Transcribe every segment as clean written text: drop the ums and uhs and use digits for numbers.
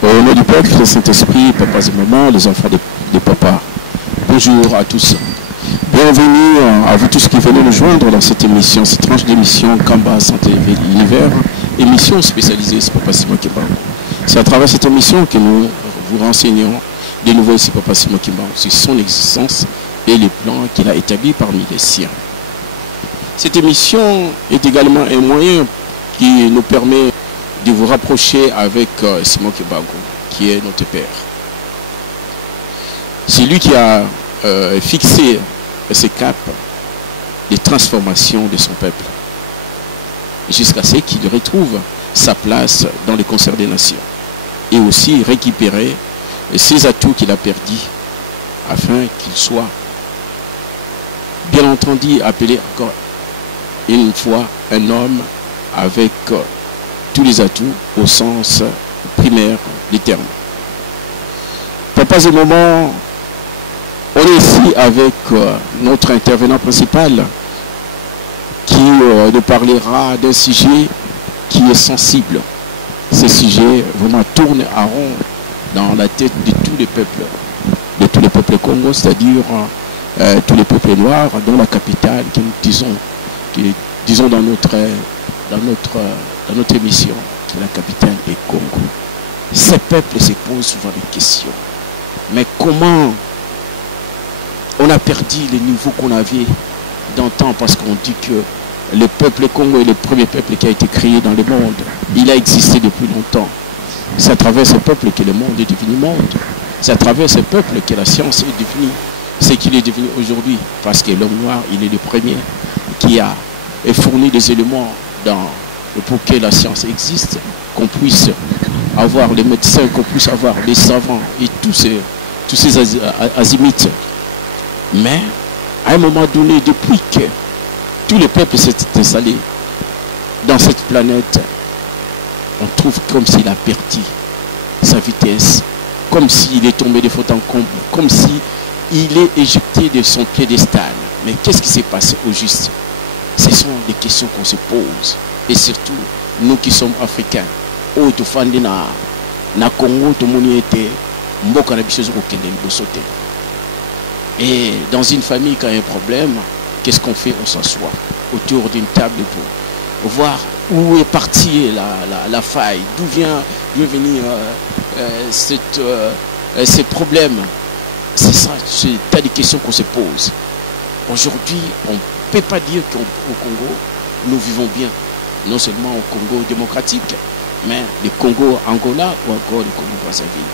Au nom du Père, du Fils et du Saint-Esprit, papas et mamans, les enfants des papas, bonjour à tous. Bienvenue à vous tous qui venez nous joindre dans cette émission, cette tranche d'émission Kamba Santé l'hiver, émission spécialisée sur Papa Simon Kimbangu. C'est à travers cette émission que nous vous renseignons de nouveau sur Papa Simon Kimbangu, sur son existence et les plans qu'il a établis parmi les siens. Cette émission est également un moyen qui nous permet de vous rapprocher avec Simon Kimbangu, qui est notre père. C'est lui qui a fixé ce cap de transformation de son peuple, jusqu'à ce qu'il retrouve sa place dans le concert des nations, et aussi récupérer ses atouts qu'il a perdus, afin qu'il soit, bien entendu, appelé encore une fois un homme avec tous les atouts au sens primaire du terme. Papas et mamans, on est ici avec notre intervenant principal qui nous parlera d'un sujet qui est sensible. Ce sujet vraiment tourne à rond dans la tête de tous les peuples Congo, c'est-à-dire tous les peuples noirs, dont la capitale, que nous disons dans notre émission, que la capitale est Congo. Ces peuples se posent souvent des questions. Mais comment on a perdu le niveau qu'on avait d'antan, parce qu'on dit que le peuple Congo est le premier peuple qui a été créé dans le monde. Il a existé depuis longtemps. C'est à travers ce peuple que le monde est devenu monde. C'est à travers ce peuple que la science est devenue ce qu'il est devenu aujourd'hui. Parce que l'homme noir, il est le premier qui a fourni des éléments pour que la science existe, qu'on puisse avoir les médecins, qu'on puisse avoir les savants et tous ces azimuts. Mais à un moment donné, depuis que tous les peuples s'étaient installés dans cette planète, on trouve comme s'il a perdu sa vitesse, comme s'il est tombé de faute en comble, comme s'il est éjecté de son piédestal. Mais qu'est-ce qui s'est passé au juste? Ce sont des questions qu'on se pose. Et surtout, nous qui sommes africains, au Tufandi na Congo, tout le monde était mboka na biso ko kende libosote. Et dans une famille, quand il y a un problème, qu'est-ce qu'on fait? On s'assoit autour d'une table pour voir où est partie la faille, d'où vient venir ces problèmes. C'est ça, c'est un tas de questions qu'on se pose. Aujourd'hui, on ne peut pas dire qu'au Congo, nous vivons bien. Non seulement au Congo démocratique, mais le Congo Angola ou encore le Congo Brazzaville.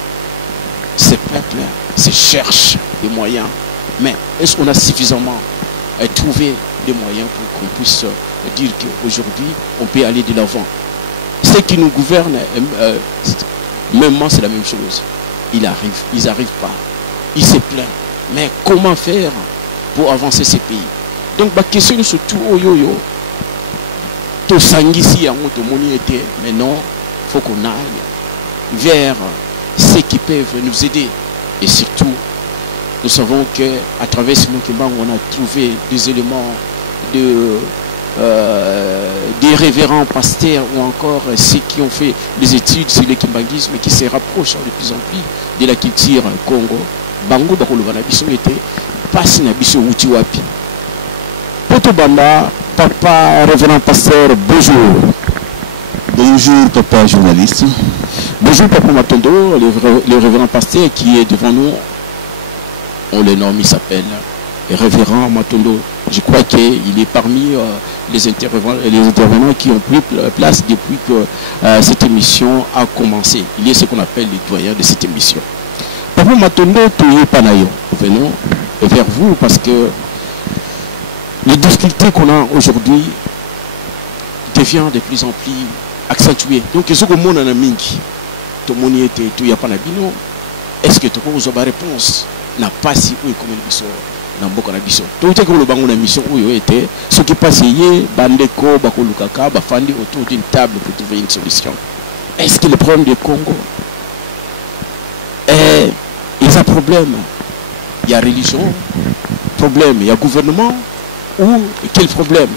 Ces peuples se cherchent des moyens. Mais est-ce qu'on a suffisamment trouvé des moyens pour qu'on puisse dire qu'aujourd'hui, on peut aller de l'avant? Ceux qui nous gouvernent, même moi, c'est la même chose. Ils n'arrivent pas. Ils se plaignent. Mais comment faire pour avancer ces pays? Donc, la question surtout, mais non, il faut qu'on aille vers ceux qui peuvent nous aider. Et surtout, nous savons qu'à travers Simon Kimbangu, on a trouvé des éléments des révérends pasteurs ou encore ceux qui ont fait des études sur le kimbanguisme et qui se rapprochent de plus en plus de la culture Congo. Bango Bakolova Nabiso était passe Nabiso Utiwapi. Poto Banda, papa révérend pasteur, bonjour. Bonjour papa journaliste. Bonjour papa Matondo, le révérend pasteur qui est devant nous. On le nomme, il s'appelle révérend Matondo. Je crois qu'il est parmi les intervenants qui ont pris place depuis que cette émission a commencé. Il est ce qu'on appelle les doyens de cette émission. Papa Matondo, Touye Panayo, venons vers vous parce que les difficultés qu'on a aujourd'hui deviennent de plus en plus accentuées. Donc, ce que mon ami, tout le monde était tout ya panabino. Est-ce que tu as une réponse? N'a pas si où comme une mission dans beaucoup de missions. Tout ce que le bango na mission où était, ce qui passe hier, bandeko, bakolukaka, bafandi autour d'une table pour trouver une solution. Est-ce que le problème du Congo est il y a problème? Il y a religion, problème, il y a gouvernement, ou quel problème?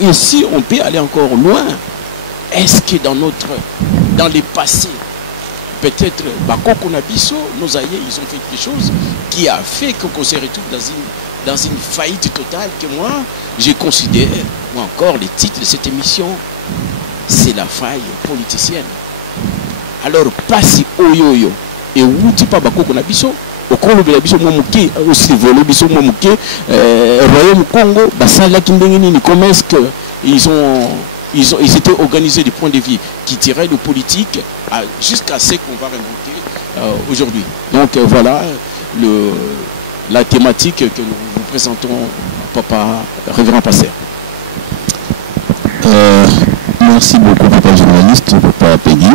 Et si on peut aller encore loin, est-ce que dans les passés, peut-être Bakoko Nabiso, nos aïeux, ils ont fait quelque chose qui a fait qu'on se retrouve dans une faillite totale que moi, je considère, ou encore le titre de cette émission, c'est la faille politicienne. Alors, passe oyoyo, et où tu pas Bakoko Nabiso, au Congo de Nabiso Mouké, aussi volé Biso Mouké, Royaume Congo, Basala Kindengini, comment est-ce qu'ils étaient organisés du point de vue qui tirait de politique jusqu'à ce qu'on va remonter aujourd'hui. Donc voilà la thématique que nous vous présentons, Papa Révérend Passer. Merci beaucoup, Papa journaliste, Papa Peggy.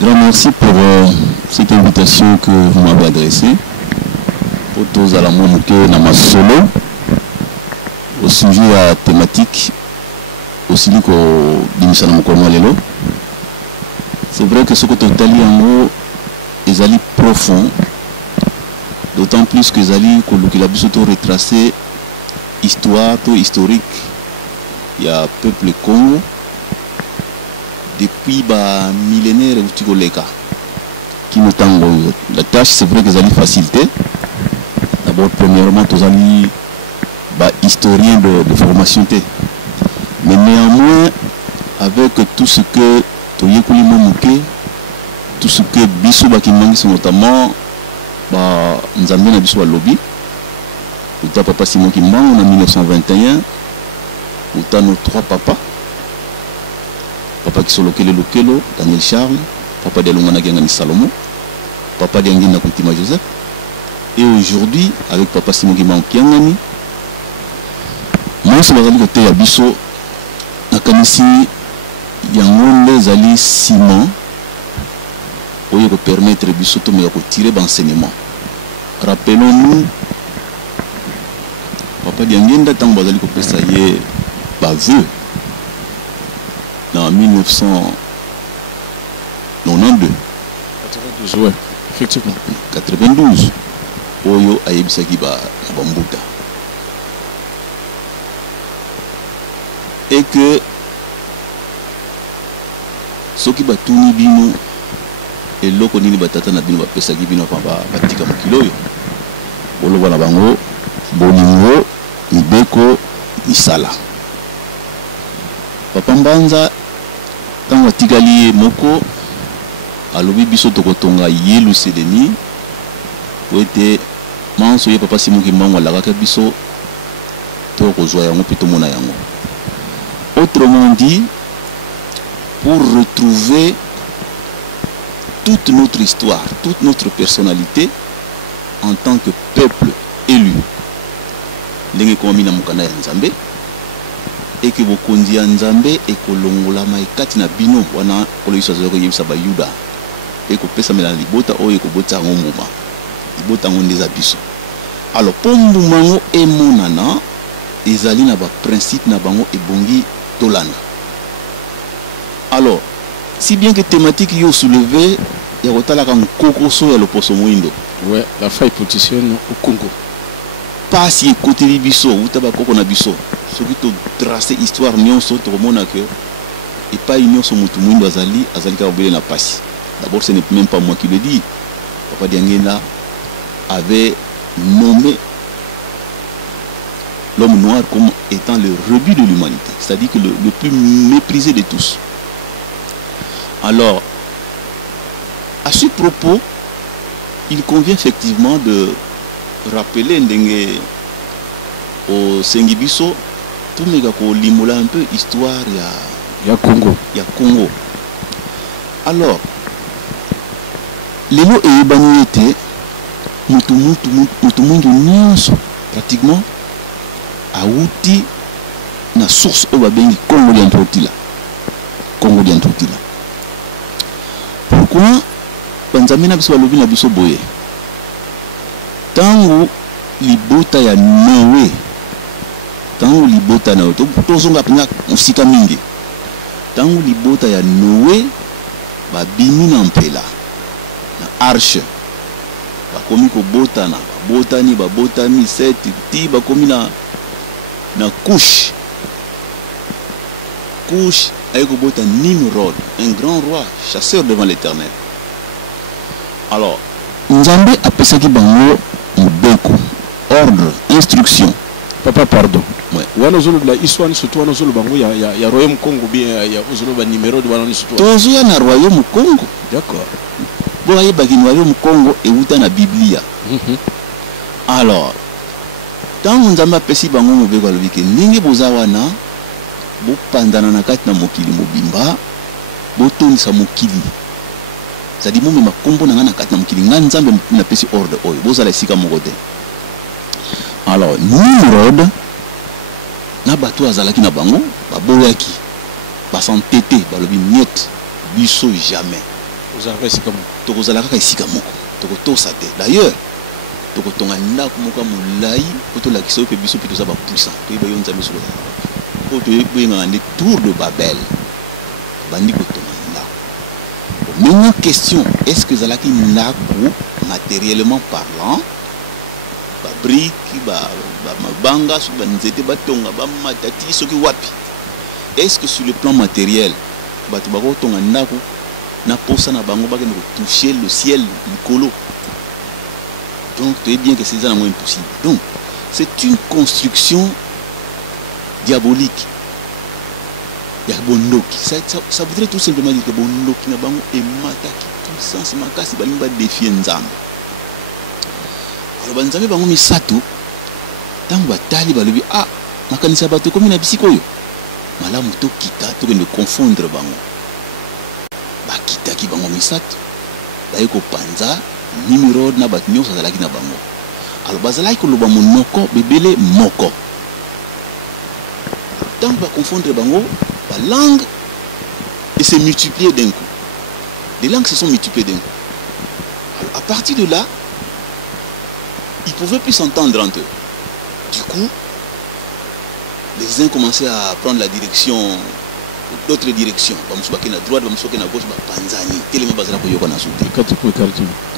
Grand merci pour cette invitation que vous m'avez adressée. Pour tous à la Mouké Nama Solo, au sujet à thématique, aussi qu'au Dimisana Mokomo Lelo. C'est vrai que ce que tu as dit en haut, ils allaient profond, d'autant plus que Zali, que la bisoto retracé histoire, tout historique, il y a peuple Congo, depuis bah millénaires ou Tigoleka, qui nous tango. La tâche, c'est vrai que Zali facilité. D'abord, premièrement, tu allais bah historien de formation T. Mais néanmoins, avec tout ce que Toyekouli Mouké, tout ce que Bissou Bakimangi, c'est notamment Nzambe na Bissou à lobby, ou ta papa Simon Kimang en 1921, ou ta nos trois papas, papa qui sont Lokelo, Daniel Charles, papa de Longana Gangani Salomon, papa de Ngina Koutima Joseph, et aujourd'hui, avec papa Simon Kimang Kiangani, moi, je vais dire que Bissou, Nakanisi, Yangonde Zali Simon, pour permettre Bissou de tirer d'enseignement. Rappelons-nous, papa Diangenda Tango Bazali ko pesaye baveux dans 1992. 92, ouais, effectivement. 92. Oyo Ayebisaki Bambuta. Et que ce qui va tourner bino et loko nini batata na bino bapesaki bino pa batika mokilo yo boloba na bango bolingo mibeko misala papa Mbanza tango atikali moko alobi biso tokotonga yelu sedeni po ete manso ye papa Simon Kimbango alakaka biso tokozwa yango mpe tomona yango. Autrement dit, pour retrouver toute notre histoire, toute notre personnalité en tant que peuple élu, et que vous conduisez Nzambe et que l'ongola maïkati na bino wana koloyisazoko yebisa ba yuda et que pesa mela libota o et que bota ngomuma libota ngondeza biso. Alors pour mbumango e monana ezali na ba principe na bango ebongi tolana. Alors si bien que thématique yo soulevé ya kotala ka nkokoso ya loposo moindo. Ouais, la faille politicienne au Congo. Pas si côté biso ou tabako na biso. Ce qui te tracer histoire nyonso to mona que et pas union so mutu moindo azali ka obele na pasi. D'abord ce n'est même pas moi qui le dis. Papa Diangena avait nommé l'homme noir comme étant le rebut de l'humanité, c'est-à-dire que le plus méprisé de tous. Alors, à ce propos, il convient effectivement de rappeler Ndenge au Sengibiso, tout le monde limola un peu histoire il y a Congo. Alors, les lots et les bannières pratiquement a outi na source au babengi Congo d'Antrotila. Pourquoi Banzamina biso lobi na biso boye. Tango libota ya Noé. Tango libota na to tozonga penya musika mingi. Tango libota ya Noé ba bimi na mpela. Na arche. Ba komi ko botana, ba botani seti ti ba komi na couche. Couche avec Nimrod, un grand roi, chasseur devant l'Éternel. Alors, Nzambe a pensé que bango mbeko, ordre, instruction. Papa, pardon. Ouais. Wana zolo la histoire surtout wana zolo bango ya royaume Congo bien ya zolo ba numéro de wana surtout. Tozo ya na royaume Congo. D'accord. Bon aye ba royaume Congo et uta na Biblia. Alors, tant Nzambe a pensé bango mbeko alobiki ndenge boza wana bo pandana na kati na mokili mobimba bo tonisa mokili. C'est-à-dire que je combo na kati na mokili nga Nzambe na pesi ordre oyo bozala esika moko te. Alors Nimrod na bato azalaki na bango baboyaki basantete balobi niet biso jamais ozalaka esika moko tokozalaka kaka esika moko tokotosa te. D'ailleurs tokotonga ndako moko ya molai po tolakisa oyo mpe biso mpe toza bapuissant toyeba yo Nzambe solo po toyebengaka nde tour de Babel bandi kotonga. Maintenant, question, est-ce que Zalaki n'a matériellement parlant, briques, banga, est-ce que sur le plan matériel, toucher le ciel, le colo? Donc, tu es bien que c'est ça impossible. Donc, c'est une construction diabolique. Ça voudrait tout simplement dire que Bondoki na bango et mataki puissance makasi balimba défier Nzambe. Alors Nzambe bango misato tango batali balobi ah makanisa bato komi na bisiko yo. Malamu to kita to ne confondre bango. Ba kita ki bango misato. Ba ko panza Nimrod na bat nyosa zalaki na bango. Alors bazalaki ko loba monoko bebele moko. Tango ba confondre bango la langue et s'est multipliée d'un coup. Les langues se sont multipliées d'un coup. Alors, à partir de là, ils ne pouvaient plus s'entendre entre eux. Du coup, les uns commençaient à prendre la direction, d'autres directions. À droite, à gauche,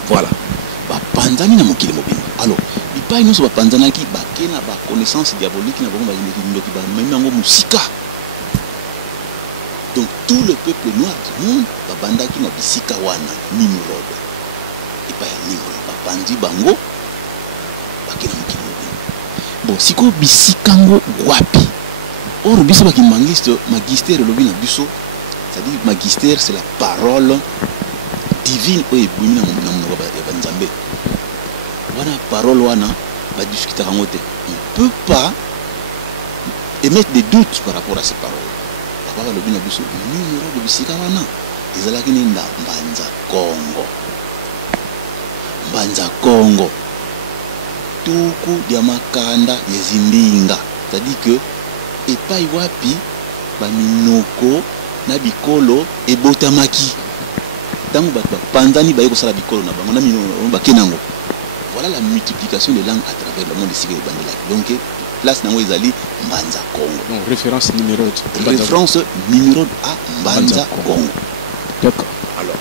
voilà. Alors, il n'y a pas une connaissance diabolique. Donc tout le peuple noir du monde babandaki na bisika wana Nimrod. Et pas Nimrod, babandi bango bakina mokili mobimba. Bon, siko bisikango wapi? Or biso baki magister lobi na biso. C'est-à-dire magister c'est la parole divine oyo ebumi na monoko ya Nzambe. Wana parole wana ba discuter yango te. On ne peut pas émettre des doutes par rapport à ces paroles. Baba lobi na biso Nimrod de bisika wana ezalaki ni Mbanza Congo tuku dia makanda yezindinga. C'est-à-dire que epai wapi baminoko na bikolo ebotamaki tango bapanzani baye kosala bikolo na bango na minoko bakenango. Voilà la multiplication des langues à travers le monde ici et Bandelaki. Donc place nango ezali Mbanza Congo. Donc référence Nimrod. Référence Nimrod à Mbanza Congo. D'accord. Alors,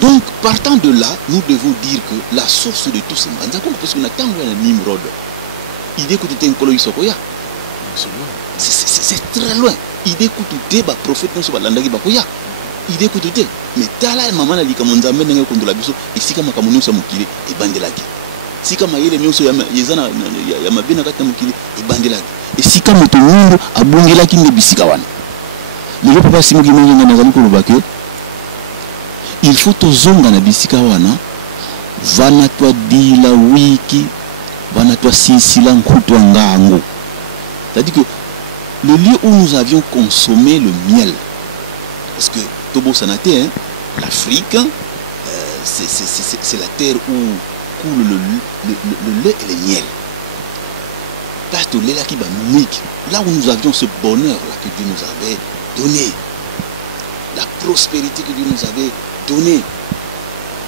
donc partant de là, nous devons dire que la source de tout c'est Mbanza Congo parce qu'on a tant de Nimrod. Idée que tu t'es un colo isokoya. C'est très loin. Idée que tu t'es prophète non sur landaki bakoya. Idée que tu t'es. Mais tala maman a dit que mon Nzambe n'engue contre la biso et si comme kamono sa mokili et Bandelaki. Si comme yele nyonso ya mabena kata mokili et Bandelaki. Et si comme to mundu abongelaki ne bisika wana. Mais le papa simoki monga na zali ko lobake. Il faut to zonga na bisika wana. Vana toi dila wiki, vana toi sisila nkutwa ngango. C'est-à-dire que le lieu où nous avions consommé le miel, parce que Tobo Sanaté, hein, l'Afrique, c'est la terre où coule le lait et le miel. Parce que là où nous avions ce bonheur-là que Dieu nous avait donné, la prospérité que Dieu nous avait donnée,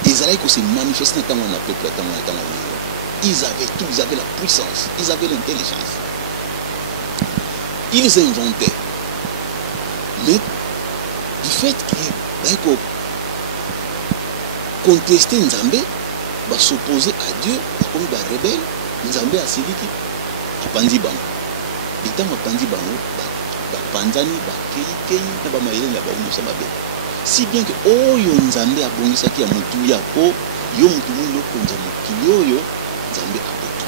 ils allaient se manifester dans le peuple, ils avaient tout, ils avaient la puissance, ils avaient l'intelligence. Ils inventaient. Mais du fait qu'ils contestaient Nzambe, s'opposer à Dieu, comme des rebelles, Nzambe a sévi qui a pandi bango. Et tant que pandi bango, panzani bakei na bamayele na baunyosa mabe. Si bien que oyo nzambe abongisaki ya mutu ya po yo mutu mundo konza mokili oyo nzambe aboto.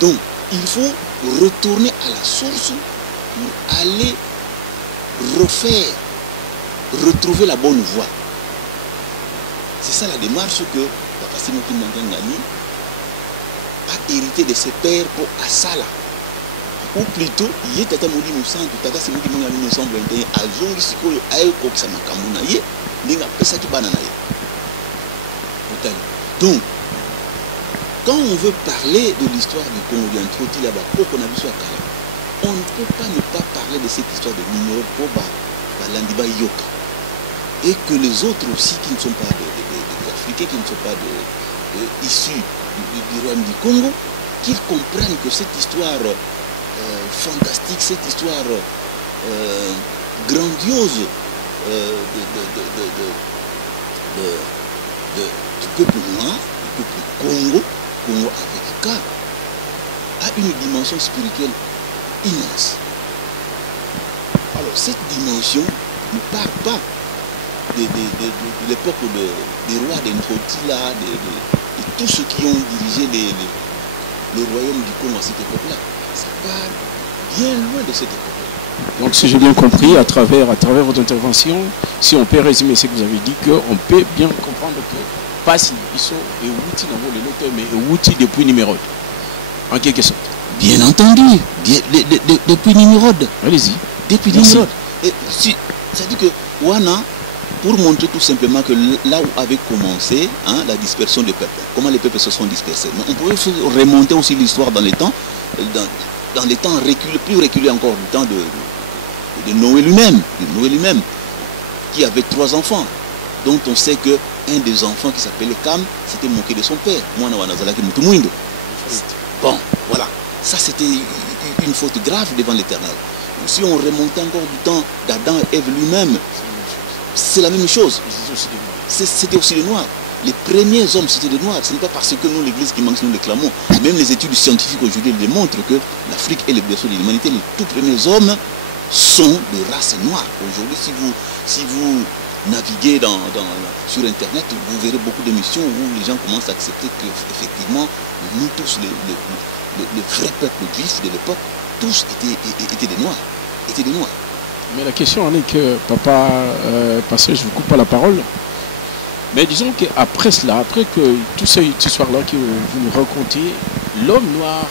Donc il faut retourner à la source pour aller refaire, retrouver la bonne voie. C'est ça la démarche que Papa Simoki Mangangani a hérité de ses pères pour Asala. Ou plutôt, il est tata Modi Moussan, Tata Simoki Mangangani 1921, à Zongi Sikoyo, Ayo Koksama Kamuna, Ye, Linga Pesaki Banana. Donc, quand on veut parler de l'histoire du Congo, il y a un trottil là-bas, on a vu sur Kala. On ne peut pas ne pas parler de cette histoire de numéro pour Landiba Yoka. Et que les autres aussi qui ne sont pas des Africains, qui ne sont pas issus du royaume du Congo, qu'ils comprennent que cette histoire fantastique, cette histoire grandiose du peuple noir, du peuple Congo avec K, a une dimension spirituelle immense. Alors cette dimension ne part pas de l'époque des rois d'Entrotila, de tous ceux qui ont dirigé le royaume du Congo à cette époque-là. Ça part bien loin de cette époque-là. Donc si j'ai bien compris, à travers votre intervention, si on peut résumer ce que vous avez dit, qu'on peut bien comprendre que pas si ils sont et outils dans les locaux, mais outils depuis Nimérode, en quelque sorte. Bien entendu, depuis Nimérode. Allez-y. Depuis Nimérode. Ça dit que Wana, pour montrer tout simplement que là où avait commencé la dispersion des peuples, comment les peuples se sont dispersés. Mais on pouvait remonter aussi l'histoire dans les temps, dans les temps reculés, plus reculés encore, du temps de Noé lui-même, qui avait 3 enfants, dont on sait que un des enfants qui s'appelait Cam s'était moqué de son père. Bon, voilà. Ça c'était une faute grave devant l'Éternel. Si on remontait encore du temps d'Adam et Ève lui-même, c'est la même chose. C'était aussi les Noirs. Les premiers hommes, c'était des Noirs. Ce n'est pas parce que nous, l'Église qui manque, nous les clamons. Même les études scientifiques aujourd'hui démontrent que l'Afrique est le berceau de l'humanité. Les tout premiers hommes sont de race noire. Aujourd'hui, si vous naviguez sur Internet, vous verrez beaucoup d'émissions où les gens commencent à accepter qu'effectivement, nous tous, le vrai peuple juif de l'époque, tous étaient des Noirs. Mais la question en est que, papa, parce que je ne vous coupe pas la parole, mais disons qu'après cela, après que toute cette histoire-là que vous nous racontez, l'homme noir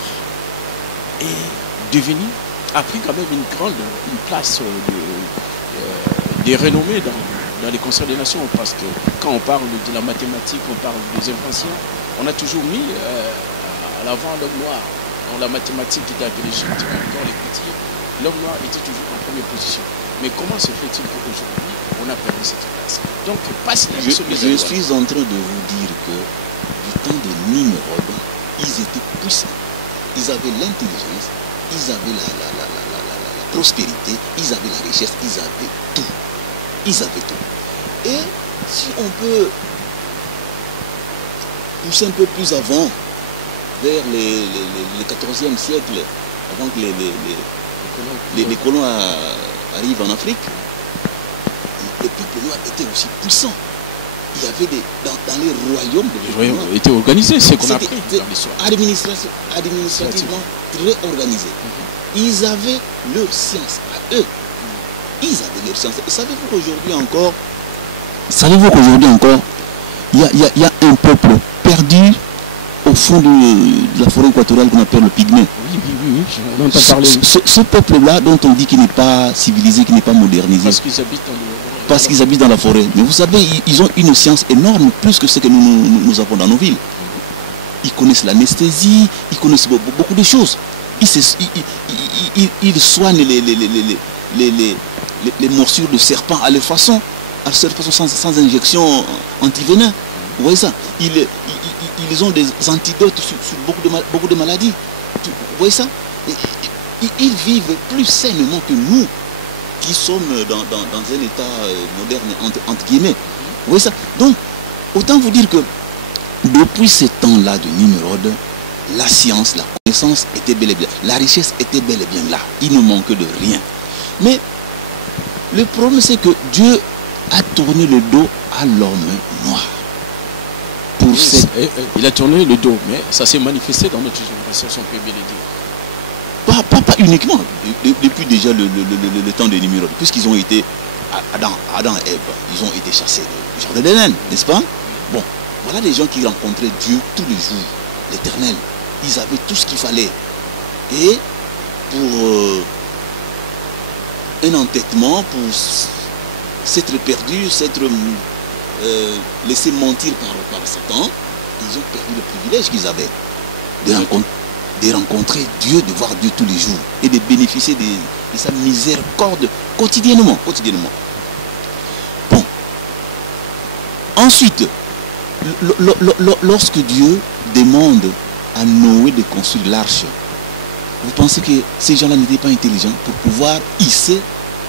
est devenu, a pris quand même une place de renommée dans les concerts des nations, parce que quand on parle de la mathématique, on parle des inventions, on a toujours mis à l'avant l'homme noir. Dans la mathématique qui date de l'Égypte, dans les coutiers, l'homme noir était toujours en première position. Mais comment se fait-il qu'aujourd'hui, on a perdu cette place? Donc, je suis en train de vous dire que du temps de Nimrod, ils étaient puissants. Ils avaient l'intelligence, ils avaient la prospérité, ils avaient la richesse, ils avaient tout. Et si on peut pousser un peu plus avant, vers le 14e siècle, avant que les colons arrivent en Afrique, le peuple noir était aussi puissant. Il y avait dans les royaumes, les royaumes étaient organisés, c'est qu'on a appris dans l'histoire. Administrativement très organisés. Ils avaient leur science à eux. Ils avaient leur science. Et savez-vous qu'aujourd'hui encore, il y a un peuple perdu au fond de la forêt équatoriale qu'on appelle le Pygmée. Oui, on entend parler. Ce peuple-là, dont on dit qu'il n'est pas civilisé, qu'il n'est pas modernisé. Parce qu'ils habitent dans la forêt. Mais vous savez, ils ont une science énorme, plus que ce que nous avons dans nos villes. Ils connaissent l'anesthésie, ils connaissent beaucoup de choses. Ils soignent les morsures de serpents à leur façon, sans injection antivenin. Vous voyez ça? Ils ont des antidotes sur beaucoup de maladies. Vous voyez ça? Ils vivent plus sainement que nous, qui sommes dans un état moderne, entre guillemets. Vous voyez ça? Donc, autant vous dire que depuis ces temps-là de Nimrod, la science, la connaissance était bel et bien, la richesse était bel et bien là. Il ne manquait de rien. Mais le problème, c'est que Dieu a tourné le dos à l'homme noir. Pour cette... Il a tourné le dos, mais ça s'est manifesté dans notre génération, si on peut bien le dire. Pas uniquement, depuis déjà le temps de Nimrod, puisqu'ils ont été, Adam et Ève, ils ont été chassés du jardin d'Éden, n'est-ce pas? Bon, voilà des gens qui rencontraient Dieu tous les jours, l'Éternel. Ils avaient tout ce qu'il fallait. Et pour un entêtement, pour s'être perdu, s'être laissé mentir par Satan, ils ont perdu le privilège qu'ils avaient de rencontrer Dieu, de voir Dieu tous les jours et de bénéficier de sa miséricorde quotidiennement. Bon. Ensuite, lorsque Dieu demande à Noé de construire l'arche, vous pensez que ces gens-là n'étaient pas intelligents pour pouvoir hisser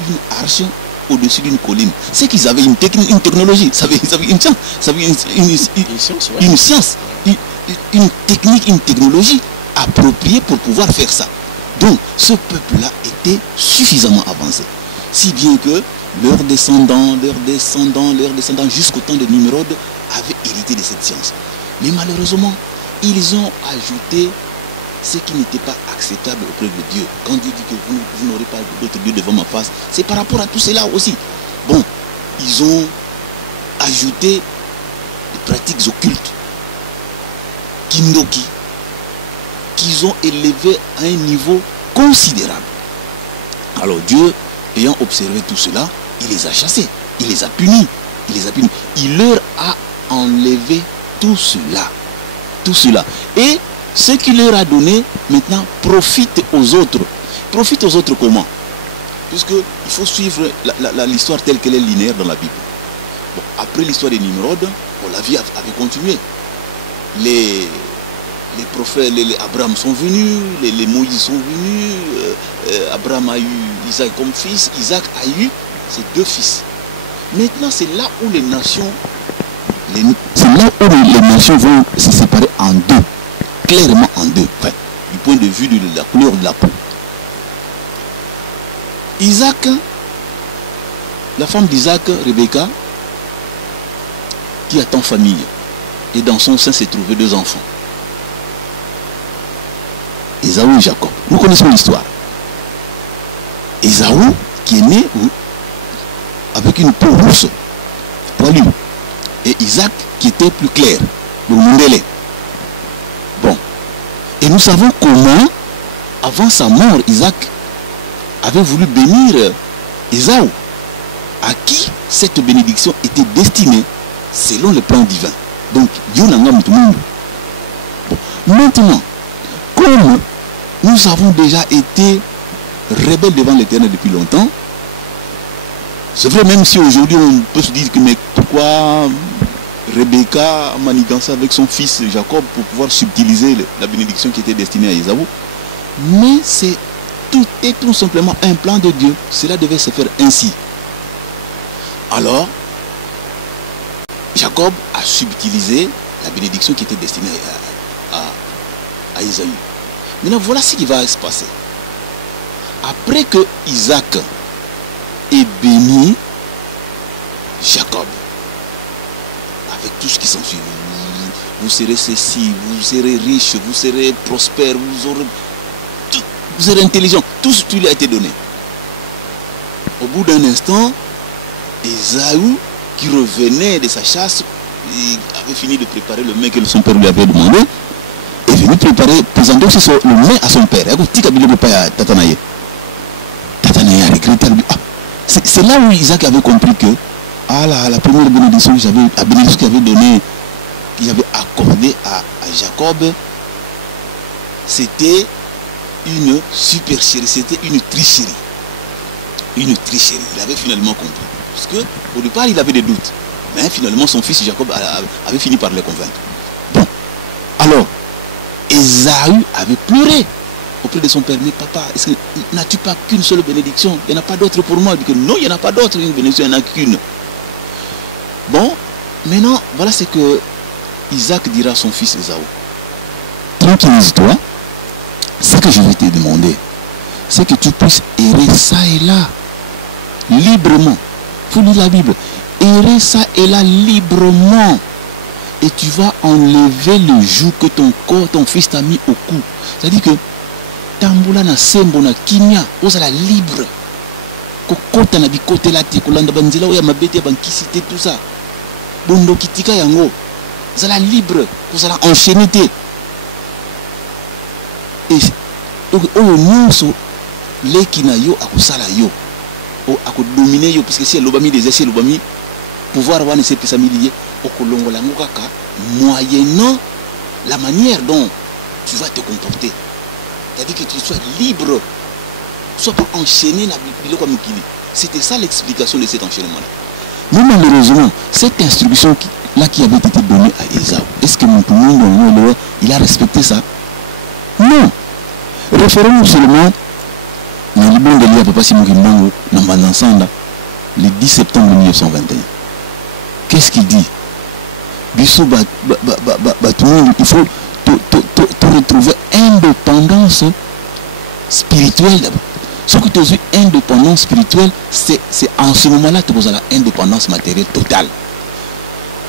une arche au-dessus d'une colline? C'est qu'ils avaient une technologie, ils avaient une science, une technique, une technologie appropriée pour pouvoir faire ça. Donc, ce peuple-là était suffisamment avancé. Si bien que leurs descendants, jusqu'au temps de Nimrod, avaient hérité de cette science. Mais malheureusement, ils ont ajouté ce qui n'était pas acceptable auprès de Dieu. Quand Dieu dit que vous n'aurez pas d'autre Dieu devant ma face, c'est par rapport à tout cela aussi. Bon, ils ont ajouté des pratiques occultes, kindoki, qu'ils ont élevé à un niveau considérable. Alors Dieu, ayant observé tout cela, il les a chassés, il les a punis, il leur a enlevé tout cela. Et ce qu'il leur a donné, maintenant, profite aux autres. Profite aux autres comment? Puisqu'il faut suivre l'histoire telle qu'elle est linéaire dans la Bible. Bon, après l'histoire de Nimrod, la vie avait continué. Les prophètes, les Abraham sont venus, les Moïse sont venus, Abraham a eu Isaac comme fils, Isaac a eu ses 2 fils. Maintenant, c'est là où les nations vont se séparer en deux, clairement en deux, enfin, du point de vue de la couleur de la peau. Isaac, la femme d'Isaac, Rebecca, qui attend famille, et dans son sein s'est trouvé 2 enfants. Ésaü et Jacob. Nous connaissons l'histoire. Ésaü qui est né avec une peau rousse, poilue. Et Isaac qui était plus clair, le Mundélé. Bon. Et nous savons comment, avant sa mort, Isaac avait voulu bénir Ésaü, à qui cette bénédiction était destinée selon le plan divin. Donc, Dieu n'a pas tout le monde. Bon. Maintenant, comme nous avons déjà été rebelles devant l'Éternel depuis longtemps, c'est vrai, même si aujourd'hui on peut se dire que mais pourquoi Rebecca a manigancé avec son fils Jacob pour pouvoir subtiliser la bénédiction qui était destinée à Ésaü, mais c'est tout simplement un plan de Dieu. Cela devait se faire ainsi. Alors, Jacob a subtilisé la bénédiction qui était destinée à Ésaü. Maintenant, voilà ce qui va se passer. Après que Isaac ait béni Jacob, avec tout ce qui s'ensuit, vous serez ceci, vous serez riche, vous serez prospère, vous serez intelligent, tout ce qui lui a été donné. Au bout d'un instant, Ésaü, qui revenait de sa chasse, il avait fini de préparer le mets que son père lui avait demandé, est venu présenter aussi le mets à son père. Tatanaï a regretté. C'est là où Isaac avait compris que la première bénédiction qu'il avait donnée, qu'il avait accordée à Jacob, c'était une supercherie, c'était une tricherie. Une tricherie. Il avait finalement compris. Parce qu'au départ, il avait des doutes. Mais finalement, son fils Jacob avait fini par le convaincre. Bon. Alors, Ésaü avait pleuré auprès de son père. Mais papa, est-ce que n'as-tu pas qu'une seule bénédiction? Il n'y en a pas d'autre pour moi. Il dit que non, il n'y en a pas d'autre. Une bénédiction, il n'y en a qu'une. Bon, maintenant, voilà ce que Isaac dira à son fils Ésaü. tranquillise-toi. Ce que je vais te demander, c'est que tu puisses errer ça et là, librement. Il faut lire la Bible. Errer ça et là, librement. Et tu vas enlever le joug que ton fils t'a mis au cou. C'est-à-dire que, tamboula na sembo na kinya, osala libre. Kokota na bikote la te, kolanda banzela oya mabete bankisite tout ça. Bondo kitika yango. Osala libre, osala enchaîné te. Et donc, oyo nyonso leki na yo akosala yo. O akodominer yo, parce que si elobami des essais, elobami pouvoir wana se pesa milier, okolongola ngo kaka moyennant la manière dont tu vas te comporter. C'est-à-dire que tu sois libre, sois pas enchaîné na biloko mokili. C'était ça l'explication de cet enchaînement-là. Mais malheureusement, cette instruction là qui avait été donnée à Esaü, est-ce que mon monde il a respecté ça? Non. Référons-nous seulement dans le bon de Papa Simon Kimbango, le 10 septembre 1921. Qu'est-ce qu'il dit? Il faut te retrouver indépendance spirituelle d'abord. Ce que tu as eu indépendance spirituelle, c'est en ce moment-là que tu as l'indépendance matérielle totale.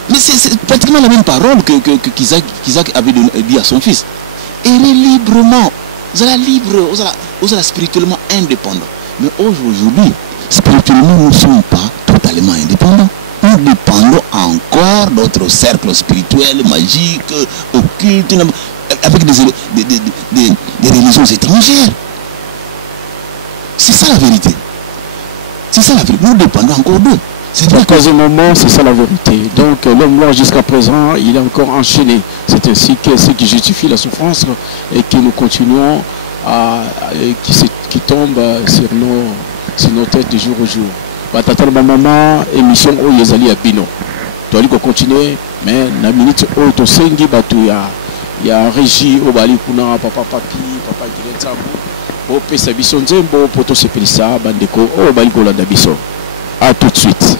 Mais c'est pratiquement la même parole qu'Isaac avait dit à son fils. Errez librement. Vous allez libre, vous allez spirituellement indépendant. Mais aujourd'hui, spirituellement, nous ne sommes pas totalement indépendants. Nous dépendons encore d'autres cercles spirituels, magiques, occultes, avec des religions étrangères. C'est ça la vérité. C'est ça la vérité. Nous dépendons encore d'eux. C'est vrai qu'à ce moment, c'est ça la vérité. Donc l'homme là jusqu'à présent, il est encore enchaîné. C'est ainsi que ce qui justifie la souffrance et que nous continuons qui tombe sur nos têtes de jour au jour. Batata maman émission où Yezali à Bino. Tu as continuer, mais la minute où tu sengi batu ya régie au bali kuna papa papi papa Gilenzamu. Au pesa biso nzembo poto sepelisa bandeko au bali kola dabiso. À tout de suite.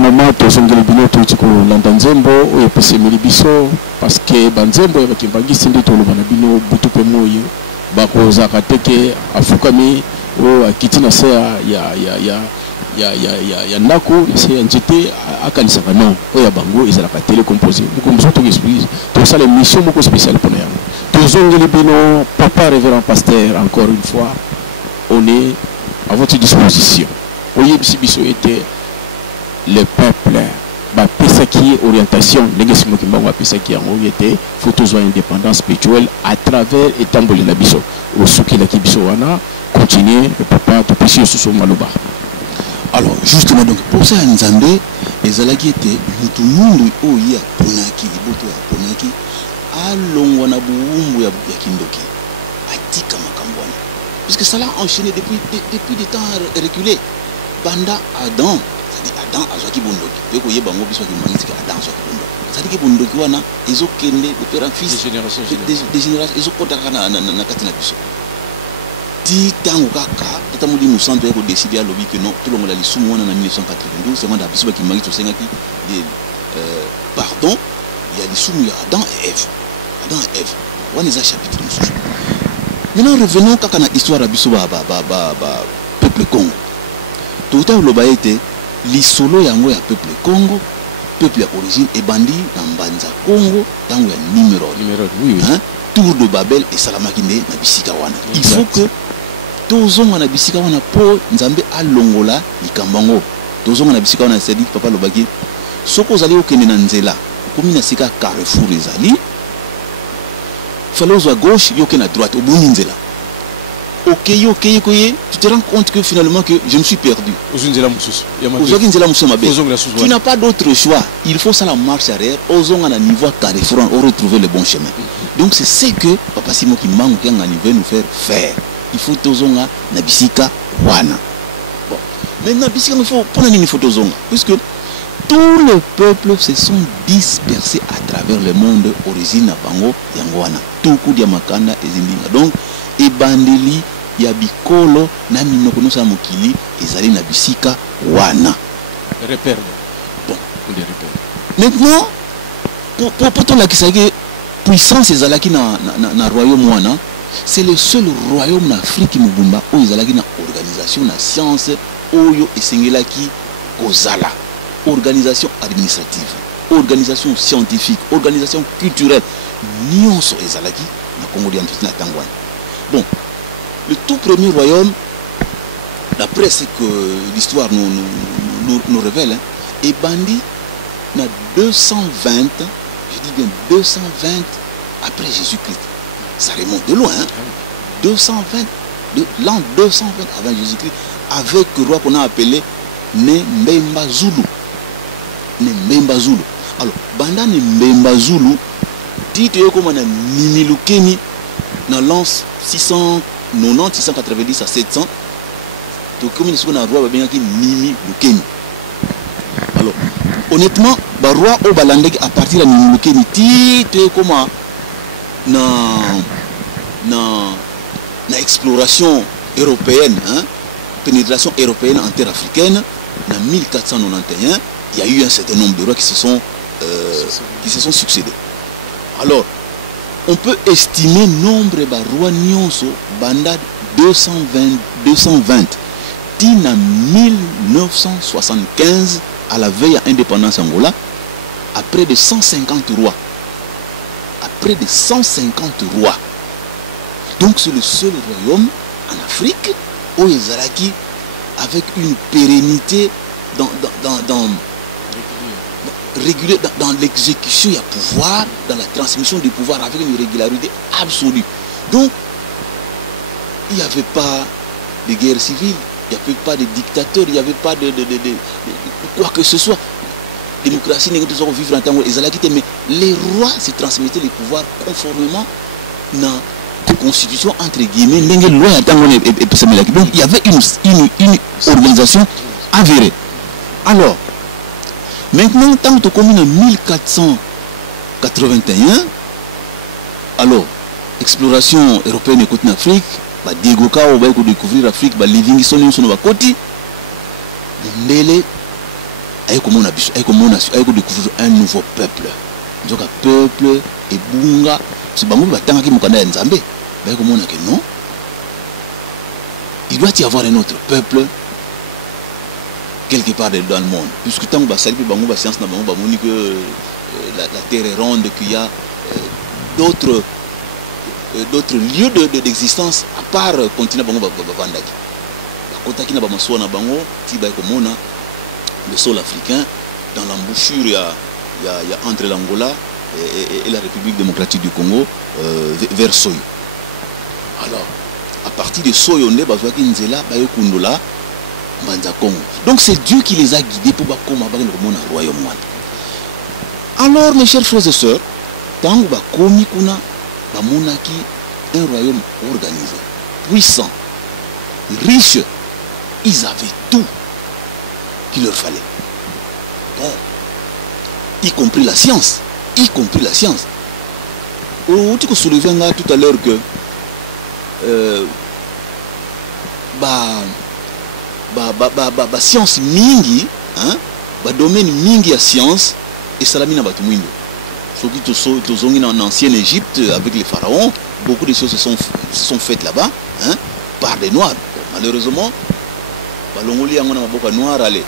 moment tozongeli bino touti kolanda nzembo oyo epesemeli biso parce que banzembo oyo bakimbangisi nde toloba na bino butu mpe moyo bakozaka teke afukami oyo akiti na se ya ndako na se ya nzete akanisaka non oyo ya bango ezalaka tele composé mokomso tokoexplique tosala émission moko spéciale mpona yango tozongeli bino papa révérend pasteur encore une fois on est à votre disposition oyebisi biso ete le peuple bapesaki orientation ndenge simoki mbango bapesaki yango ete faut tozwa indépendance spirituelle à travers etamboli na biso osukelaki biso wana continuer papa topesi osusu maloba. Alors justement donc pour ça nzambe ezalaki ete mutu mundu oyo aponaki liboto ya aponaki alongwa na buumbu ya kindoki atika makambo wana puisque ça l'a enchaîné depuis des temps reculés banda Adam. Adam azwaki bondoki pe koyeba ngo biso kimangisi Adam azwaki bondoki c'est-à-dire que bondoki wana ezokende de père en fils des générations ezokotaka na kati na biso ti tango kaka tata molimo santo ya kodécider alobi que non tolongola lisumu wana na 1992 c'est moi biso bakimangisi tosengaki pardon il y a lisumu ya Adam et Ève wana eza chapitre mosusu. Maintenant revenons kaka na histoire ya biso ba peuple Congo tout à loba ete lisolo yango ya peuple Congo peuple ya origine ebandi na mbanza Congo tango ya numéro oui. Hein? Tour de Babel et salamaki nde na bisika wana il faut que tozonga na bisika wana po nzambe alongola likambango tozonga na bisika wana c'est-à-dire papa lobaki soko zali okende na nzela komi na sika carrefour ezali fallait à gauche yoke na droite au bout nzela. Ok, tu te rends compte que finalement que je me suis perdu. Tu n'as pas d'autre choix. Il faut ça la marche arrière. Osons à niveau carrefour, on retrouver le bon chemin. Donc c'est ce que Papa Simon qui manque veut nous faire. Il faut osons à Nabisika Wana. Bon. Maintenant, il faut prendre une photo zone. Puisque tous les peuples se sont dispersés à travers le monde, origine à Bango, Yangwana, Tuku, Diamakanda et Zindinga. Donc, ebandeli ya bikolo na minoko nosa mokili ezali na bisika wana repère. Bon, on dit repère. Maintenant pour ton la kisage puissance ezalaki na royaume wana, c'est le seul royaume en Afrique mobumba où ezalaki na organisation na science oyo esengelaki kozala organisation administrative, organisation scientifique, organisation culturelle nyonso ezalaki na Congo na Tangwana. Bon, le tout premier royaume, d'après ce que l'histoire nous révèle, est bandit dans 220, je dis bien 220 après Jésus-Christ. Ça remonte de loin, hein? 220, l'an 220 avant Jésus-Christ, avec le roi qu'on a appelé Nembemba Zulu. Nembemba Zulu. Alors, banda Nembemba Zulu, dit comme on a Nimilukeni dans l'an 690, 690 à 700, donc comme il y a un roi qui Mimi Lukeni. Alors, honnêtement, le roi au Balandek à partir de Mimi Lukeni, titre comme na exploration européenne, hein, pénétration européenne en terre africaine, en 1491, il y a eu un certain nombre de rois qui se sont succédés. Alors, on peut estimer nombre de rois nyonso banda 220 tina 1975 à la veille à indépendance Angola, à près de 150 rois. À près de 150 rois. Donc c'est le seul royaume en Afrique où les Araki avec une pérennité dans l'exécution, il y a pouvoir, dans la transmission du pouvoir avec une régularité absolue. Donc, il n'y avait pas de guerre civile, il n'y avait pas de dictateur, il n'y avait pas de quoi que ce soit. Démocratie, nous devons vivre en temps où mais les rois se transmettaient les pouvoirs conformément à la constitution, entre guillemets, donc il y avait une organisation avérée. Alors, maintenant, tant que comme en 1481, alors, exploration européenne côté d'Afrique, bah Diegoka on va découvrir l'Afrique, bah Livingstone sur nos côtés, Mbele aye découvrir un nouveau peuple. Donc un peuple et bunga, c'est bango batanga ki mukanda nzambe. Baye komona que non. Il doit y avoir un autre peuple quelque part dans le monde. Puisque tant que salibi bango ba science na bango ba moni que la terre est ronde, qu'il y a d'autres lieux d'existence à part continent bango bandaki. Bakotaki na ba maswa na bango ti baye komona le sol africain dans l'embouchure il y a entre l'Angola et la République démocratique du Congo vers Soyo. Alors, à partir de Soyo, on est bazwaki nzela bayo kundola Mbanza Congo. Donc c'est Dieu qui les a guidés pour bakoma ba le royaume wana. Alors mes chers frères et sœurs, tango bakomi kuna bamonaki un royaume organisé, puissant, riche, ils avaient tout qu'il leur fallait. Bon, y compris la science. Y compris la science. Tu te souviens tout à l'heure que science mingi, hein, domaine mingi à science et salamina batumwindo. Ceux qui sont en ancienne Égypte avec les pharaons, beaucoup de choses se sont faites là-bas, hein, par des noirs. Malheureusement, balongoli angona maboka noir allez.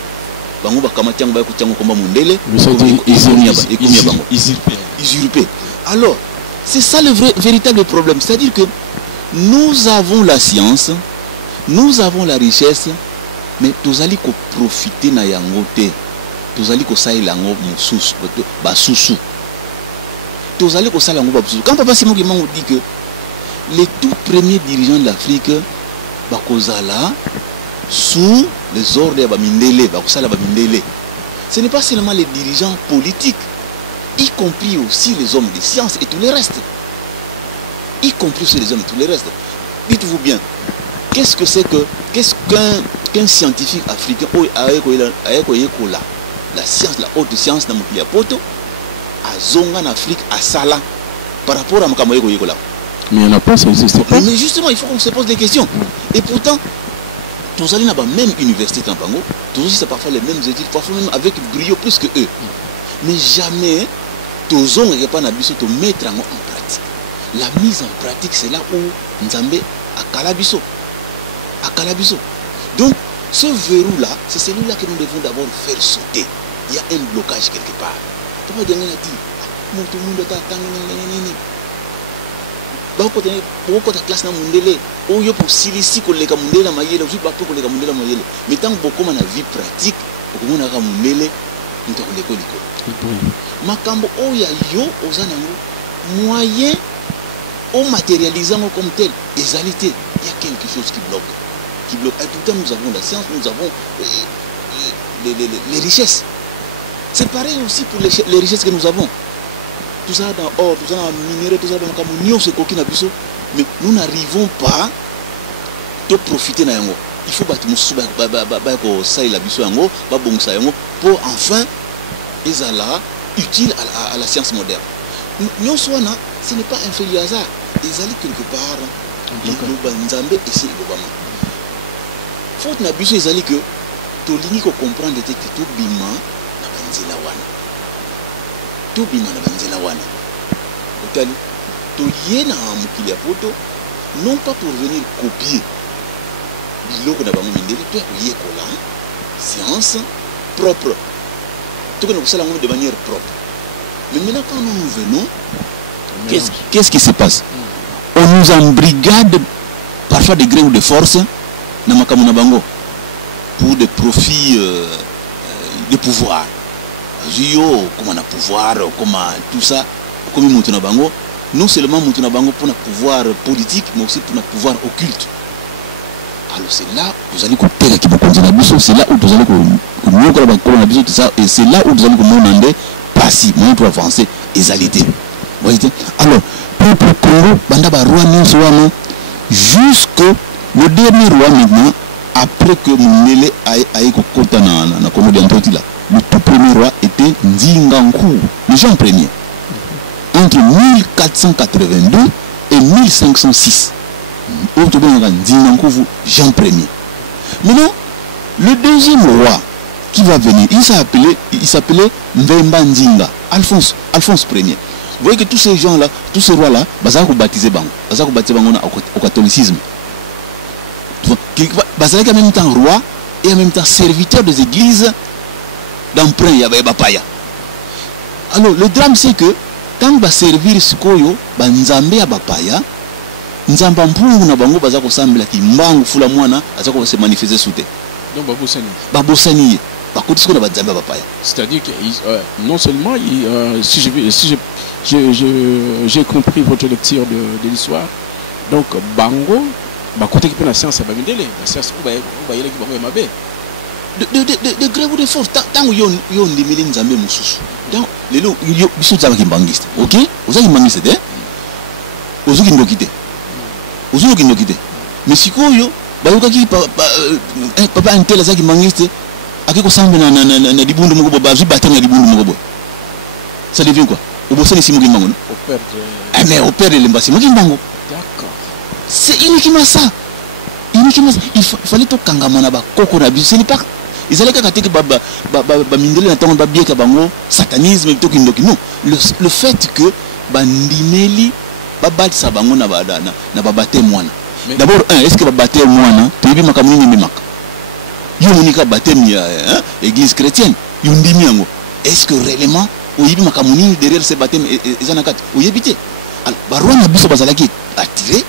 Usurpé. Alors, c'est ça le véritable problème. C'est-à-dire que nous avons la science, nous avons la richesse, mais nous allons profiter de yangote. Nous allons quand Papa Simon Kimangou dit que les tout premiers dirigeants de l'Afrique, bakozala sous les ordres de Bamindele, ce n'est pas seulement les dirigeants politiques, y compris aussi les hommes de science et tous les restes. Y compris aussi les hommes et tous les restes. Dites-vous bien, qu'est-ce qu'un scientifique africain la science, la haute science dans mon poto, à Zonga en Afrique, à Sala, par rapport à Makamoye Koyekola. Mais il n'y en a pas, ça n'existe pas. Mais justement, il faut qu'on se pose des questions. Et pourtant, tous allés dans la même université en Bango, tous aussi c'est parfois les mêmes études, parfois même avec brio plus que eux. Mais jamais, tous on n'est pas nabiso de mettre en pratique. La mise en pratique, c'est là où Nzambe a Kalabiso. À Kalabiso. Donc, ce verrou-là, c'est celui-là que nous devons d'abord faire sauter. Il y a un blocage quelque part. Pourquoi Dieu a dit, tout le monde est beaucoup de classe na mundele oyo pour silisi ko leka mundele na mayele aussi pas ko leka mundele na mayele mais tant beaucoup na vie pratique okomona ka mundele nto ko leko liko makambo oya yo ozanango moyen au matérialisant comme tel ezalité il y a quelque chose qui bloque et pourtant nous avons la science, nous avons les richesses. C'est pareil aussi pour les richesses que nous avons. Tout ça dans or, tout ça dans minerai, tout ça dans Cameroun, mais nous n'arrivons pas de profiter de yango. Il faut battre pour enfin utile à la science moderne. Nous sommes ce n'est pas un fait du hasard. Ils allaient quelque part Nzambe ici Obama. Faut na biso ils que to lingi ko comprendre que to bima na banzela wana. To bima na banzela wana. Otali to yena mukili ya poto non pas pour venir copier biloko na bango mindeli to yekola science propre. Tout que nous faisons de manière propre. Mais maintenant quand nous venons, qu'est-ce qui se passe? On nous embrigade parfois de gré ou de force pour des profits de pouvoir. Comme on a pouvoir, comme tout ça, comme Moutunabango, non seulement Moutunabango pour un pouvoir politique, mais aussi pour un pouvoir occulte. Alors c'est là où vous allez copier qui vous c'est là où vous allez et c'est là où vous allez demander passif, pour avancer égalité. Alors, pour Congo, Bandaba roi Ninsouano, jusque le dernier roi maintenant, après que Mounele aille Kota na Congo d'Antotila, le tout premier roi était Nzingankou, le Jean Ier, entre 1482 et 1506. Nzingankou, Jean Ier. Maintenant, le deuxième roi qui va venir. Il s'appelait Mvemba Nzinga, Alphonse Ier. Vous voyez que tous ces gens-là, tous ces rois-là, ils ont baptisé au catholicisme. Ils sont en même temps roi et en même temps serviteur des églises d'emprunt. Il y avait Bapaya. Alors, le drame, c'est que quand on va servir ce koyo, Nzambe à Bapaya, Nzambe mpungu na bango baza kosambela ki mbangu fula mwana aza ko se manifester soute. Donc babosani bakoti ko na Nzambe à Bapaya. C'est-à-dire que non seulement si j'ai compris votre lecture de l'histoire, donc bango bakote ki pena science ba mindele, la science ba yele ki bango mabe. De grève ou de force tant yo ndimeli Nzambe mususu. Donc lelo yo biso tsaba ki mbangiste. OK? Oza ki mbangiste de? Ozo ki ndokite. Ozo ki ndokite. Mais sikoyo bayoka ki papa antela za ki mbangiste akiko sambe na dibundu moko bazu batanga dibundu moko. Ça devient quoi? Obosa ni simoki mbango. Au père de mais au père de l'embassy moki mbango. D'accord. C'est uniquement ça. Uniquement ça. Il fallait to kangamana ba koko na biso. Ce n'est pas ils allaient qu'à que baba mindele na tango ba bieka bango satanisme to kindoki. Non, le fait que bandimeli babatisa bango na babate mwana. D'abord est-ce que babate mwana toyebi makamuni ni mimaka. Yo monika baptême église chrétienne, yo ndimi yango. Est-ce que réellement oyebi makamuni derrière ce baptême ezanakat oyebi te. Alors barwa na biso bazalaki attiré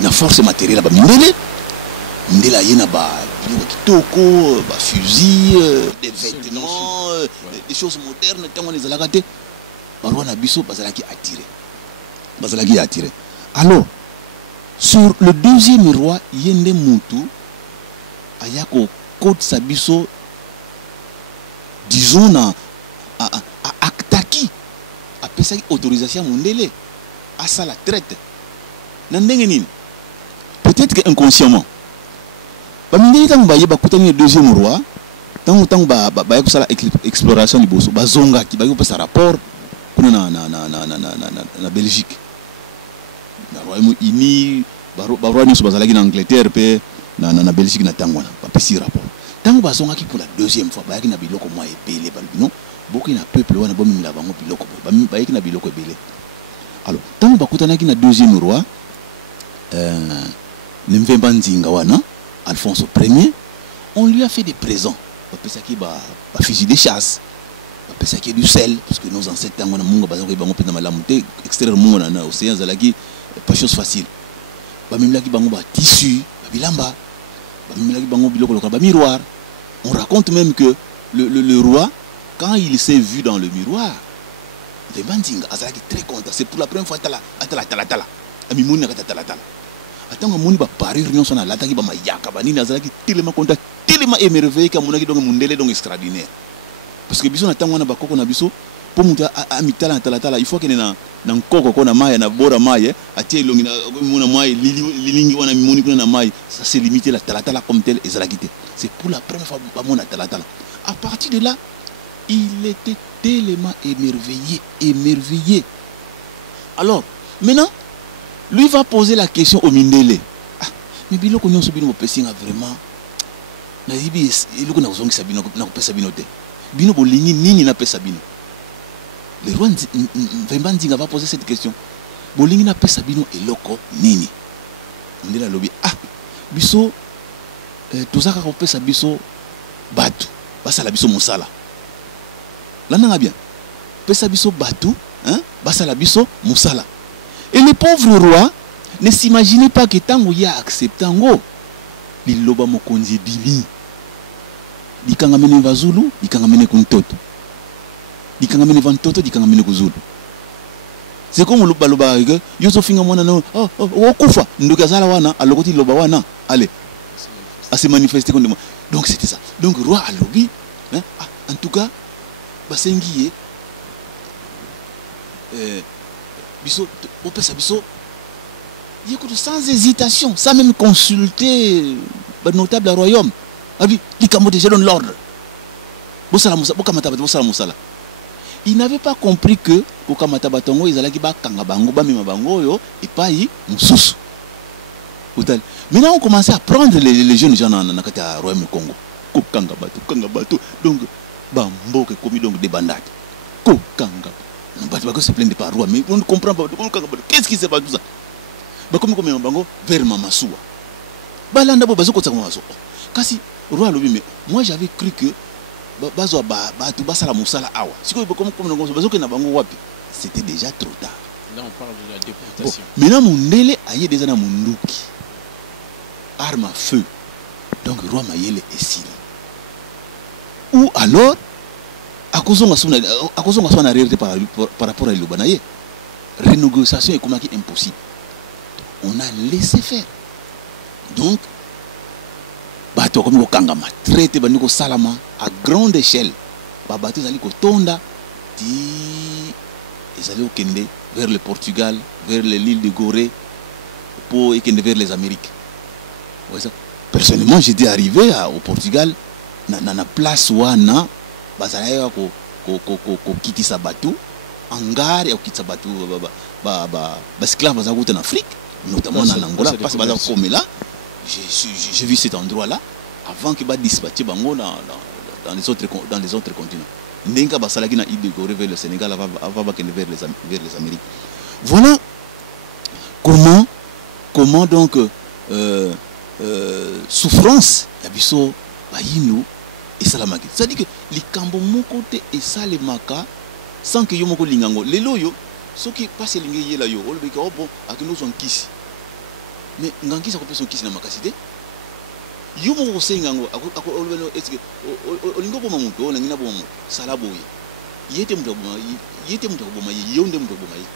na force matérielle ba mindele ndela yena ba kitoko ba fusil des vêtements des choses modernes tant on les a raté barwa na biso bazalaki attiré. Alors sur le deuxième roi yende mutu ayako côte sabiso disons na aktaki apesa autorisation mondele à ça la traite na ndenge nini peut-être que inconsciemment bamindeli tango baye bakutani deuxième roi tango baye kusala exploration liboso bazongaki baye kopesa rapport kuna na Belgique na Royaume-Uni baroi nyonso bazalaki na Angleterre pe na Belgique na tango wana bapesi rapport tango bazongaki pour la deuxième fois bayaki na biloko mwa ebele balobino boki na peuple wana bomimila bango biloko bayaki na biloko ebele. Alors tango bakutanaki na deuxième roi Mvemba Nzinga wana Alphonse Ier, on lui a fait des présents. Bapesaki ba fusil de chasse, bapesaki du sel parce que nos ancêtres tango na munga bazaki bango pe na malamuté extraire munga na océan zalaki pas chose facile. Bamimilaki bango ba tissu, ba bilamba, bamimilaki bango biloko lokala ba miroir. On raconte même que le roi quand il s'est vu dans le miroir, Mvemba Nzinga azalaki très content. C'est pour la première fois tala amimuni na tala. Attends, moni ba parure nyonso na lataki ba mayaka ba nini azalaki tellement content, tellement émerveillé ka monaki donc mundele donc extraordinaire. Parce que biso na tango na bakoko na biso po muta amitala na tala il faut que na nkoko ko na maya na bora maya atie longi na mona maya lilingi wana moni kuna na maya ça c'est limité la tala comme tel ezalaki. C'est pour la première fois ba mona tala. À partir de là, il était tellement émerveillé. Alors, maintenant lui va poser la question au Mindele. Ah, mais biloko nyonso bino mopesinga vraiment. Na yibi eloko na kozongi sabino na kopesa bino te. Bino bolingi nini na pesa bino. Le roi Mvemba Nzinga va poser cette question. Bolingi na pesa bino eloko nini. Ndela lobi biso tozaka kopesa biso batu. Basala biso mosala. Landa bien. Pesa biso batu, basala biso mosala. Et le pauvre roi ne s'imaginait pas que tant qu'il a accepté ngo, il loba mokonzi bimi. Di kangamene vazulu, di kangamene kuntoto. Di kangamene vantoto, di kangamene kuzulu. C'est comme le baloba que yoso finga mwana no okufa ndukazala wana alokoti loba wana allez à se manifester contre moi. Donc c'était ça. Donc roi a lobby en tout cas basengiye biso opesa biso sans hésitation, sans même consulter le notable du royaume. Je donne l'ordre. Il n'avait pas compris que maintenant on commençait à prendre les jeunes gens dans le royaume du Congo. kokanga bato. Donc, bambo que commis donc des bandades. Kokanga. Bato se plaint de par roi, mais on ne comprend pas. Qu'est-ce qui se passe tout ça? Comme bango vers Mamassoua. Balanda bo bazoko tsaka maso. Kasi roi lobi, mais moi j'avais cru que bazo bato basala musala awa. Siko comme bazoko na bango wapi. C'était déjà trop tard. Là on parle de la déportation. Maintenant Mundele aye déjà na munduki. Arme à feu. Donc roi Mayele est Sili. Ou alors à cause de son réalité par rapport à l'Obanaye, renégociation est comme impossible. On a laissé faire. Donc, bateau comme le Kangama, traité Baniko Salama à grande échelle. Bateau Zali Kotonda, ils allaient au Kende, vers le Portugal, vers l'île de Gorée, pour Kende vers les Amériques. Personnellement, j'étais arrivé au Portugal, dans la place où on bazalaya ko kitisa batu angari ya kitisa batu esclaves bazakuta en Afrique, notamment en Angola, parce que comme là j'ai vu cet endroit là avant que ba dispatcher bango dans les autres continents. Ndenga basalaki na île de Gorée vers le Sénégal avant vers les Amériques. Voilà comment donc souffrance ya biso bayino et salamaki. C'est-à-dire que les cambo mokote et salemaka sans que yo moko lingango. Les loyo, ceux qui passent lingé yela yo, on le dit oh bon, à que nous sommes kiss. Mais ngangi ça peut son kiss na makasité. Yo moko sengango, est-ce que olingo bo mamuto, on ngina bo mamuto, salaboye. Yete muto bo mayi, yonde muto bo mayi.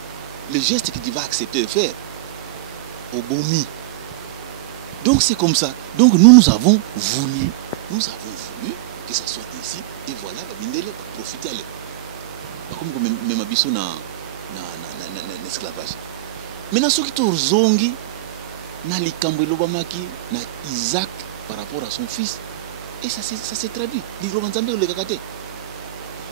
Le geste que tu vas accepter de faire au bomi. Donc c'est comme ça. Donc nous avons voulu que ça soit ainsi, et voilà, Babindele va profiter à l'époque. Comme même abisso na l'esclavage. Maintenant, ceux qui sont zongi, na likambo lobamaki, na Isaac par rapport à son fils, et ça s'est traduit.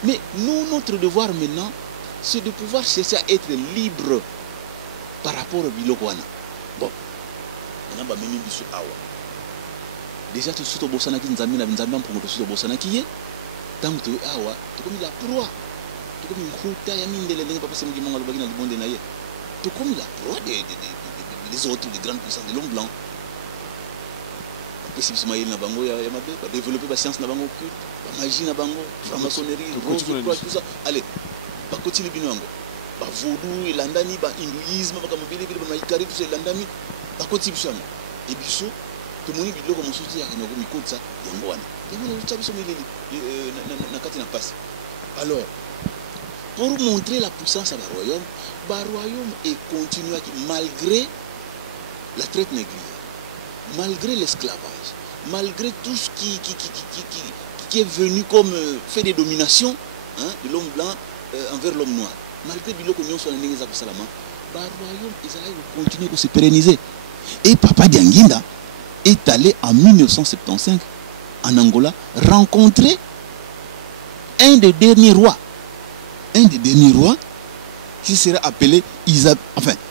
Mais nous, notre devoir maintenant, c'est de pouvoir chercher à être libre par rapport au bilokwana. Bon, maintenant, bah, même biso awa. Déjà tout suite au Bosana qui nous a mis pour tout suite au Bosana qui est tant que awa tout comme il a proie tout comme une khuta ya mindele ndenge papa c'est mugimanga lobaki na libonde na ye tout comme il a proie des autres des grandes puissances de l'homme blanc possible Ismaël na bango ya mabe ba développer ba science na bango occulte ba magie na bango franc-maçonnerie tout ça allez ba continue bino yango ba vaudou landani ba hindouisme ba kamobile ba maïkari tout ça landani ba continue biso et biso tout le monde dit que je alors, pour montrer la puissance à le royaume est continué malgré la traite négrière, malgré l'esclavage, malgré tout ce qui est venu comme fait de domination de l'homme blanc envers l'homme noir. Malgré le royaume continue à se pérenniser. Et Papa Dianguinda est allé en 1975 en Angola rencontrer un des derniers rois qui sera appelé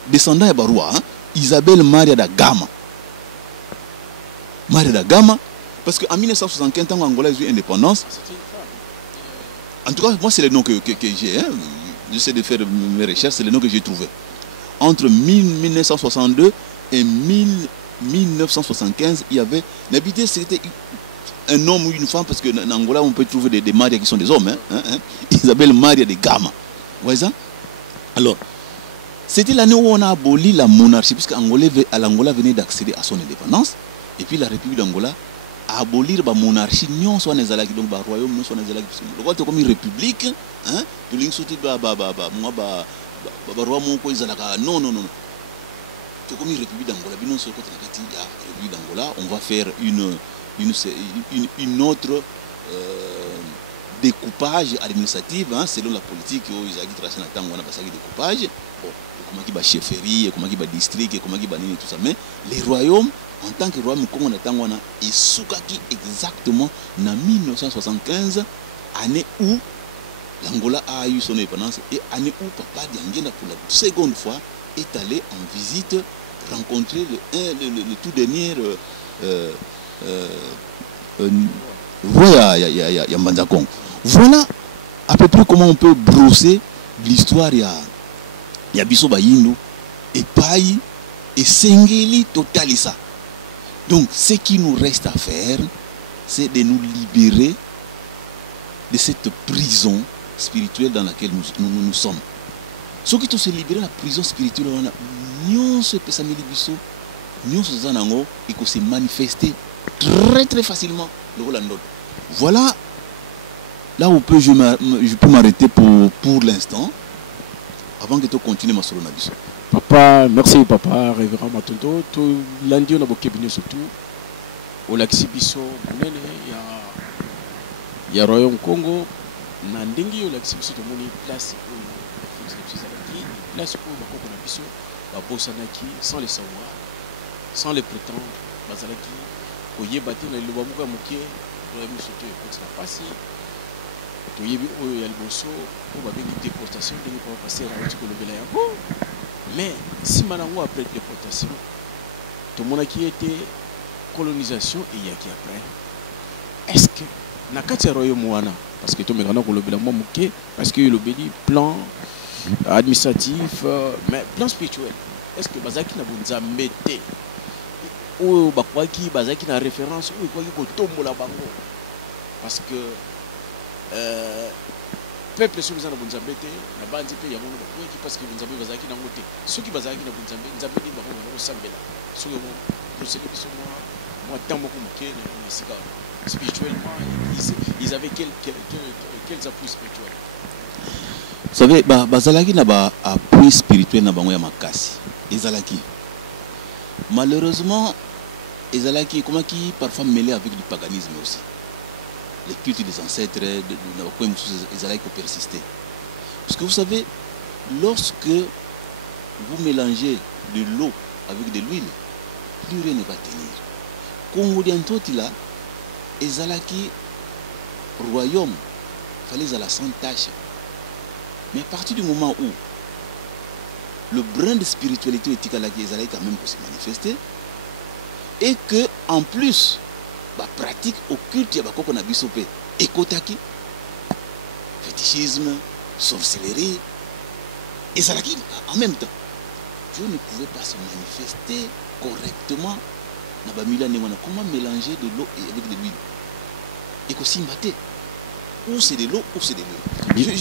descendant de roi, Isabelle Maria da Gama. Parce qu'en 1975, quand Angola a eu indépendance, en tout cas, moi c'est le nom que j'ai, j'essaie de faire mes recherches, c'est le nom que j'ai trouvé. Entre 1962 et 1975, il y avait l'habité, c'était un homme ou une femme, parce qu'en Angola, on peut trouver des marias qui sont des hommes. Isabelle Maria de Gama. Vous voyez ça? Alors, c'était l'année où on a aboli la monarchie, puisque l'Angola venait d'accéder à son indépendance. Et puis la République d'Angola a aboli la monarchie, non soit les alaki, donc le royaume, non soit les alaki. Donc, comme une république, tout le monde, non. Tout comme une République d'Angola, on va faire une autre découpage administratif, selon la politique ils ont tracé dans le découpage. Bon, comment il y a chefferie, comment il y a district, comment il y a tout ça. Mais les royaumes, en tant que royaume, Congo Natangwana, et Soukaki exactement en 1975, année où l'Angola a eu son indépendance, et année où Papa Dianguinda, pour la seconde fois, est allé en visite rencontrer le tout dernier roi ya Mbanza Congo. Voilà à peu près comment on peut brosser l'histoire ya biso bayindu et paille et sengeli totalisa. Donc ce qui nous reste à faire, c'est de nous libérer de cette prison spirituelle dans laquelle nous sommes. Ceux qui se libérer de la prison spirituelle, nous se se manifester très très facilement le rôle. Voilà là où je peux m'arrêter pour l'instant avant que tu continues ma solo nabiso. Papa, merci papa, révérend Matondo. Tout lundi on a beaucoup venu surtout au l'exhibition il y a Royaume Congo. Nandingi au l'exhibition de mon place place où le Congo nabiso va bossanaki sans le savoir, sans le prétendre, bazalaki oyebati na libamuka muke royaume surtout écoute la passe. Toyebi oyo ya liboso po babengi déportation ndenge po passer na otiko lobela yango. Mais si maintenant après déportation, tout le monde qui était colonisation et il y a qui après. Est-ce que na kati royaume wana parce que tout le monde kolobela moi muke parce que le béni plan administratif mais plan spirituel. Est-ce que bazaki na bonza mete ou bakwaki bazaki na référence ou quoi ko tombola bango parce que peuple sur les Nzambete, la bande de Yamono, parce que Nzambé Bazaki n'a monté. Ceux qui Bazaki n'a Nzambé, Nzambé n'a pas Sambela. Ceux qui ont moi, tant beaucoup spirituellement, ils avaient quels appuis spirituels. Vous savez, Bazalaki n'a pas appui spirituel n'a pas makasi. Ezalaki. Malheureusement, Ezalaki, comment qui parfois mêlé avec du paganisme aussi. Les cultes des ancêtres, ils allaient persister. Parce que vous savez, lorsque vous mélangez de l'eau avec de l'huile, plus rien ne va tenir. Congo d'Antotila, Ezalaki, royaume, fallait à la sans tâche. Mais à partir du moment où le brin de spiritualité éthique à la Ezalaki quand même se manifester, et que en plus, pratique occulte, il y a qu'on a bisopé. Ekotaki, fétichisme, sorcellerie, et ça en même temps. Dieu ne pouvait pas se manifester correctement. Comment mélanger de l'eau avec de l'huile? Et qu'aussi maté. Ou c'est de l'eau ou c'est de l'huile.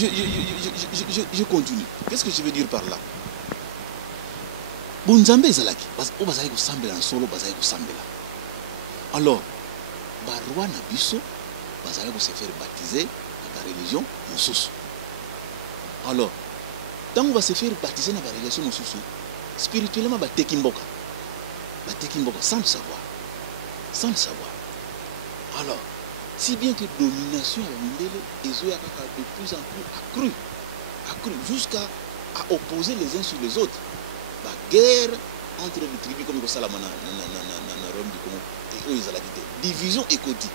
Je continue. Qu'est-ce que je veux dire par là? Bunzambe Zalaki, ou Bazaki Sambela en solo, Bazaki Sambela. Alors, Barwa Nabiso, Bazaki se faire baptiser dans la religion Moussous. Alors, tant qu'on va se faire baptiser dans la religion Moussous, spirituellement, Batekimboka. Batekimboka, sans le savoir. Sans le savoir. Alors, si bien que la domination a de plus en plus accrue, jusqu'à opposer les uns sur les autres. La guerre entre les tribus comme ça, Rome du Congo, et eux, ils ont la division et côté.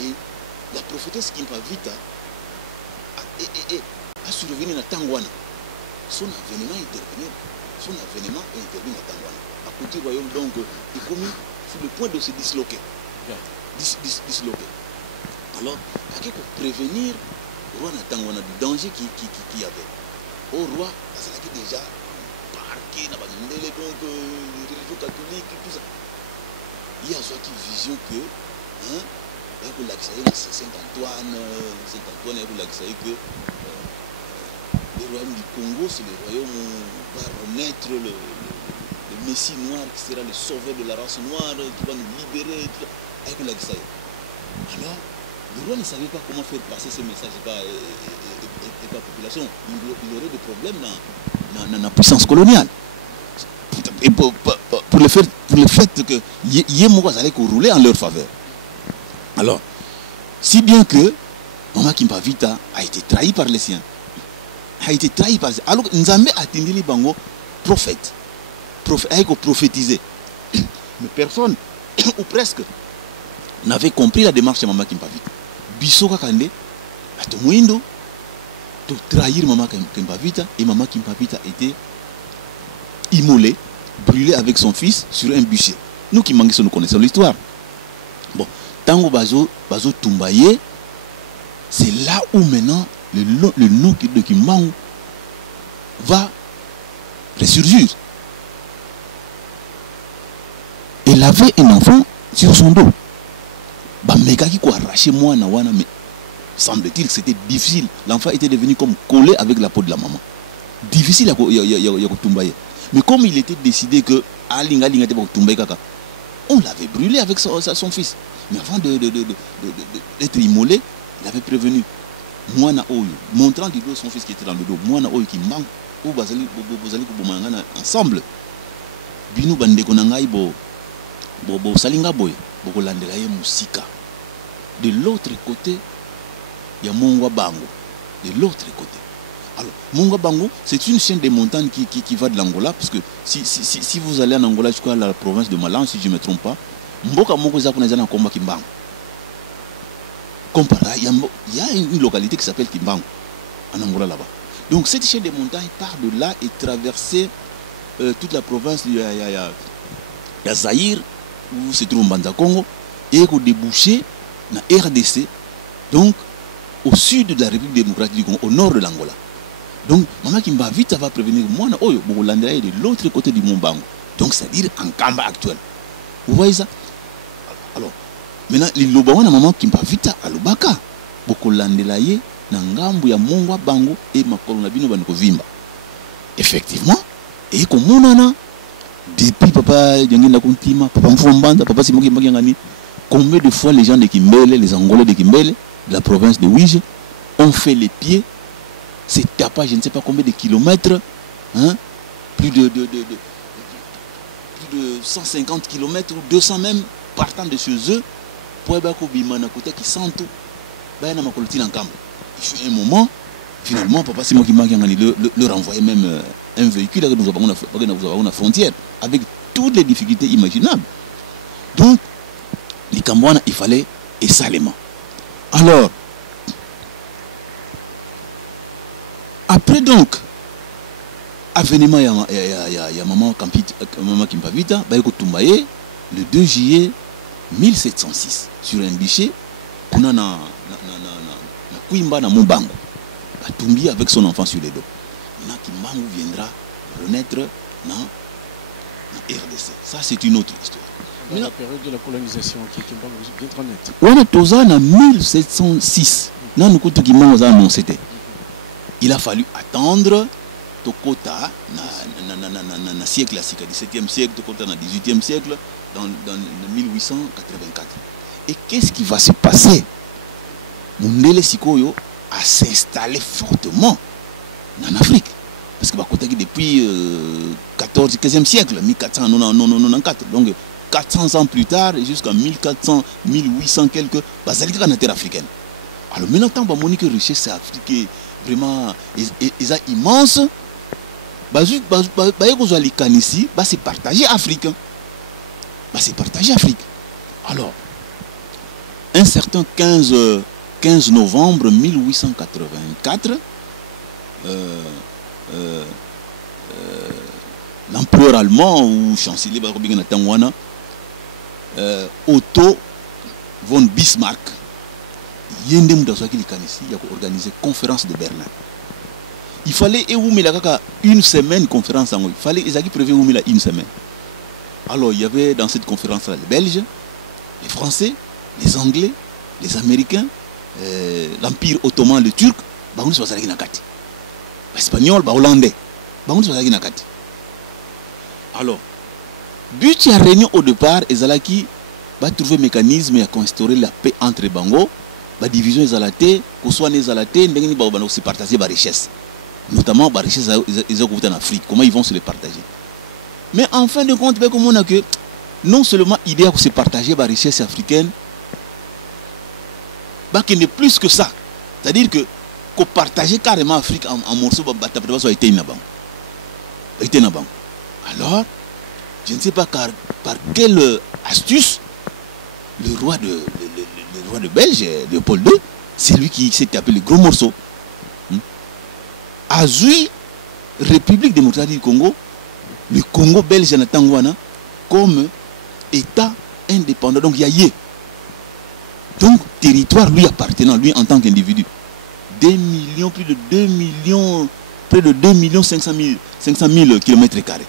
Et la prophétesse Kimpavita a survenu à Tangwana. Son avènement intervenu. À Tangwana. À côté du royaume, donc, est commis sur le point de se disloquer. Disloquer. Alors, il y a prévenir le roi Natangwana du danger qu'il y avait. Au roi, parce qu'il a déjà parqué, donc, religion catholique, tout ça. Il y a une vision que, Saint-Antoine, que le royaume du Congo, c'est le royaume où va renaître le Messie noir qui sera le sauveur de la race noire, qui va nous libérer. Alors, le roi ne savait pas comment faire passer ce message à la population. Il aurait des problèmes dans la puissance coloniale. Et pour le fait que Yémoua allait rouler en leur faveur. Alors, si bien que Mama Kimpavita a été trahi par les siens. Alors, Nzambe a tenu les bango prophète. A prophétisé. Mais personne, ou presque, n'avait compris la démarche de Mama Kimpavita. Biso Kakande, à Tomoindo, de trahir Mama Kimpavita, et Mama Kimpavita était immolée, brûlée avec son fils sur un bûcher. Nous qui manquons, nous connaissons l'histoire. Bon, Tango Bazo Tumbaye, c'est là où maintenant le nom de Kimbangu va ressurgir. Elle avait un enfant sur son dos. Bameka qui a arraché moi na wana, mais semble-t-il que c'était difficile. L'enfant était devenu comme collé avec la peau de la maman. Difficile à Tumbaye. Mais comme il était décidé que on l'avait brûlé avec son fils. Mais avant d'être immolé, il avait prévenu. Moi na oyo, montrant du dos son fils qui était dans le dos. Moi na oyo qui manque. Ou bazali ensemble. Binu bande konangai bo salinga boy. Boko landela ye musika. De l'autre côté, il y a Mongwa Bango. De l'autre côté. Alors, Mongwa Bango, c'est une chaîne de montagnes qui va de l'Angola, parce que si vous allez en Angola, je crois à la province de Malan, si je ne me trompe pas, Mboka Moko Zakunazana Komba Kimbangu. Il y a une localité qui s'appelle Kimbangu, en Angola là-bas. Donc cette chaîne de montagnes part de là et traverse toute la province. Il y a Zaïre, où se trouve Mbanza Congo, et au débouché na RDC, donc au sud de la République démocratique du Congo, au nord de l'Angola. Donc, Maman Kimba vite va prévenir moi, Oyo, Bogolandela est de l'autre côté du Mont Bango. Donc, c'est-à-dire en Kamba actuel. Vous voyez ça? Alors, maintenant, les Lobawana, Maman Kimba vite à Lubaka. Bogolandela est na ngambu ya Mongwa Bango et Makolona Bino Banoko Vimba. Effectivement, et comme mon depuis Papa Djangina Kuntima, Papa Mfombanda, Papa Simoki Magangani, combien de fois les gens de Kimbele, les Angolais de Kimbele, de la province de Ouige, ont fait les pieds, c'est tapé, je ne sais pas combien de kilomètres, hein, plus de 150 kilomètres ou 200 même, partant de chez eux, pour Ebako Bimana Kote qui sentent, Bayana Makoloti Lankam. Il fut un moment, finalement, Papa Simoki Magangani leur envoyait même un véhicule que nous avons à la frontière, avec toutes les difficultés imaginables. Donc, les Cambouana, il fallait essalement. Alors, après donc, avènement, il y a Maman Kimpavita, Baïko Tumbaye, le 2 juillet 1706, sur un bichet, on a na Kuimba na Mumbango, Batumbi avec son enfant sur les dos. Maintenant, Kimbangu viendra renaître dans RDC. Ça, c'est une autre histoire. Dans la période de la colonisation, qui est bien trop nette. On a tous en 1706. Il a fallu attendre Tokota na siècle classique, 17e siècle, Tokota na 18e siècle, dans 1884. Et qu'est-ce qui va se passer? Mundele Sikoyo a s'installé fortement en Afrique. Parce que depuis 15e siècle, 1494, donc 400 ans plus tard, jusqu'à 1400, 1800 quelques, Bazalika na terre africaine. Alors maintenant, tant que la richesse africaine vraiment est immense, c'est partager Afrique. C'est partager Afrique. Alors, un certain 15 novembre 1884, l'empereur allemand ou chancelier Otto von Bismarck, il a organisé une conférence de Berlin. Il fallait une semaine de conférence. Il fallait prévoir une semaine. Alors il y avait dans cette conférence-là les Belges, les Français, les Anglais, les Américains, l'Empire ottoman, le Turc, les Espagnols, les Hollandais. Alors, but de la réunion au départ, Ezalaki va trouver un mécanisme à instaurer la paix entre les Bango, la division Ezalate, qu'on soit Ezalate, on se partager la richesse. Notamment la richesse en Afrique, comment ils vont se les partager. Mais en fin de compte, on a que non seulement l'idée de se partager la richesse africaine, qu'il n'est plus que ça. C'est-à-dire que partager carrément l'Afrique en morceaux, ça a été une banque. Alors, je ne sais pas par quelle astuce, le roi de Belge, Léopold II, c'est lui qui s'est appelé le gros morceau, a joué République démocratique du Congo, le Congo belge en Tangwana, comme État indépendant. Donc il y a Donc, territoire lui appartenant, lui en tant qu'individu. 2 millions, plus de 2 millions, près de 2 millions 500 000 kilomètres carrés.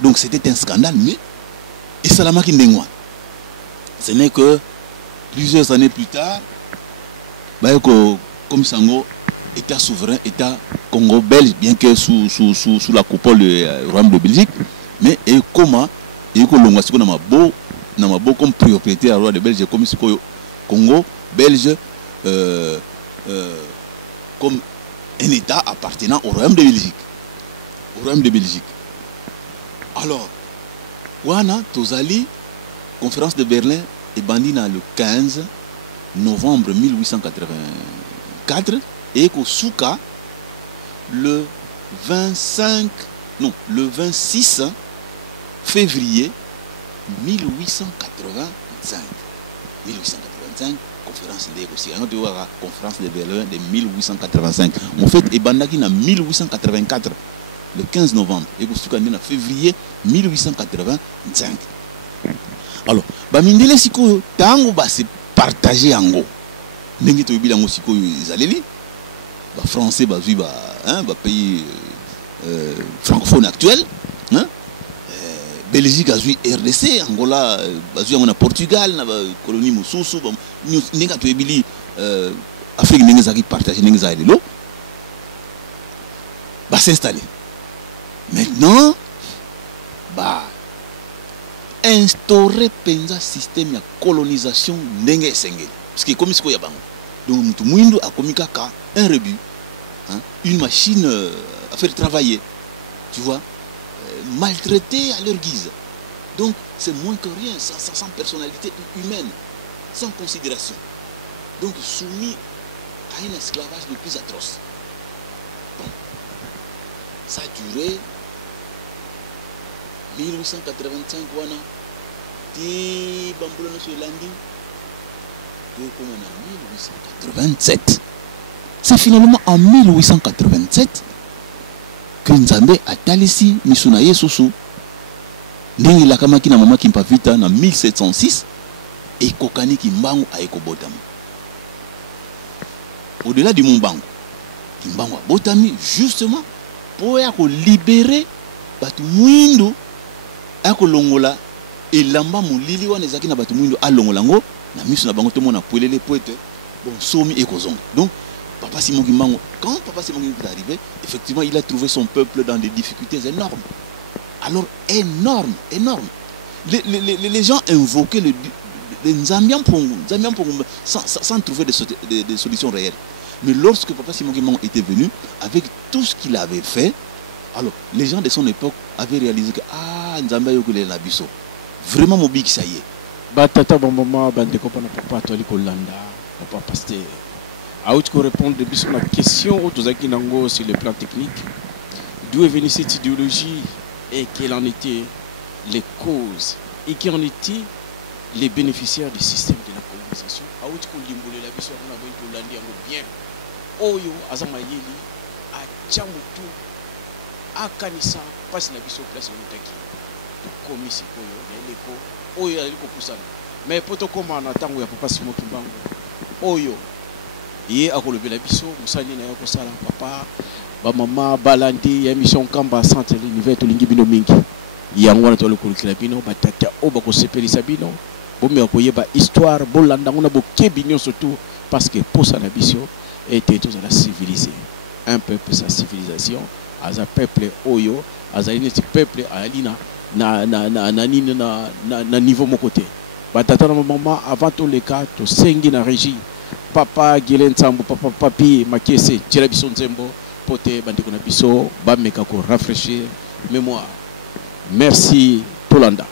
Donc, c'était un scandale, mais. Et Salama Kindengwa. Ce n'est que plusieurs années plus tard, comme Sango, État souverain, État Congo-Belge, bien que sous la coupole du Royaume de Belgique, mais et comment, et que l'on a beau comme propriétaire roi de Belgique, comme Congo, Belge, comme un État appartenant au Royaume de Belgique. Au Royaume de Belgique. Alors, Wana, Tozali, conférence de Berlin, et Bandina le 15 novembre 1884, et Kosuka le 26 février 1885. 1885, conférence de Berlin de 1885. En fait, et Bandaki en 1884, le 15 novembre, et Kosuka en février 1885. Alors, Bamindele Siko, Tango c'est partagé en go. Nengi to bilango Siko Zaleli, français, pays francophone actuel, hein? Belgique a joué RDC, Angola a joué Portugal, colonie Moussoussou, Nenga to Ebili, Afrique Nengazaki partagé Nengazalelo, va s'installer. Maintenant, instaurer un système de colonisation ndenge sengeli. Parce que comme il y a donc tout le monde a commis un rebut, hein, une machine à faire travailler, tu vois, maltraité à leur guise. Donc c'est moins que rien, sans personnalité humaine, sans considération. Donc soumis à un esclavage le plus atroce. Bon, ça a duré 1885 wana ti bambula no Landi de comme en 1887. C'est finalement en 1887 que Nzambe a talisi misuna Yesusu ndingi la kama kina mama kimpa vita en 1706 et kokani kimbangu a ekobotami. Au-delà du Mumbangu, kimbangu a botami justement pour libérer batu mwindu ako longola elamba mulili wana ezaki na batu mwindu alongola ngo na misu na bango to mona poelele poete bon somi ekozonga. Donc Papa Simon Kimbangu, quand Papa Simon Kimbangu est arrivé, effectivement il a trouvé son peuple dans des difficultés énormes. Alors énormes. Les gens invoquaient les Nzambian Pongo sans trouver des solutions réelles. Mais lorsque Papa Simon Kimbangu était venu, avec tout ce qu'il avait fait, alors les gens de son époque avaient réalisé que Nzamba yokule la biso. Vraiment mon big ça y est. Batata maman bande ko pana papa to liko landa papa pasteur. A outre répondre de sur la question autozaki nango sur le plan technique. D'où est venue cette idéologie et quelles en étaient les causes et qui en étaient les bénéficiaires du système de la colonisation. A outre ko limbole la biso na boy ko landi yango bien. Oyo azama yeli a chamutu akanisa passe na biso place mutaki komi sikoyo neleko oyo aliko kusana mais poto koma na tango ya Papa Simon Kimbangu oyo ye akolobela biso musani na yako sala papa ba mama balandi ya mission kamba centre l'univers to lingi bino mingi yango na to lokolukila bino batata o ba ko sepelisa bino bomi akoyeba histoire bolanda ngona bo kebinyo surtout parce que posa na biso était tous à la civiliser un peuple sa civilisation as un peuple oyo as un peuple alina na niveau mon côté batata na maman avant tous les cas to sengi na régie papa Gilen Sambo papa papi makese tira biso nzembo pote bandiko na biso ba meka ko rafraîchir mémoire. Merci Polanda.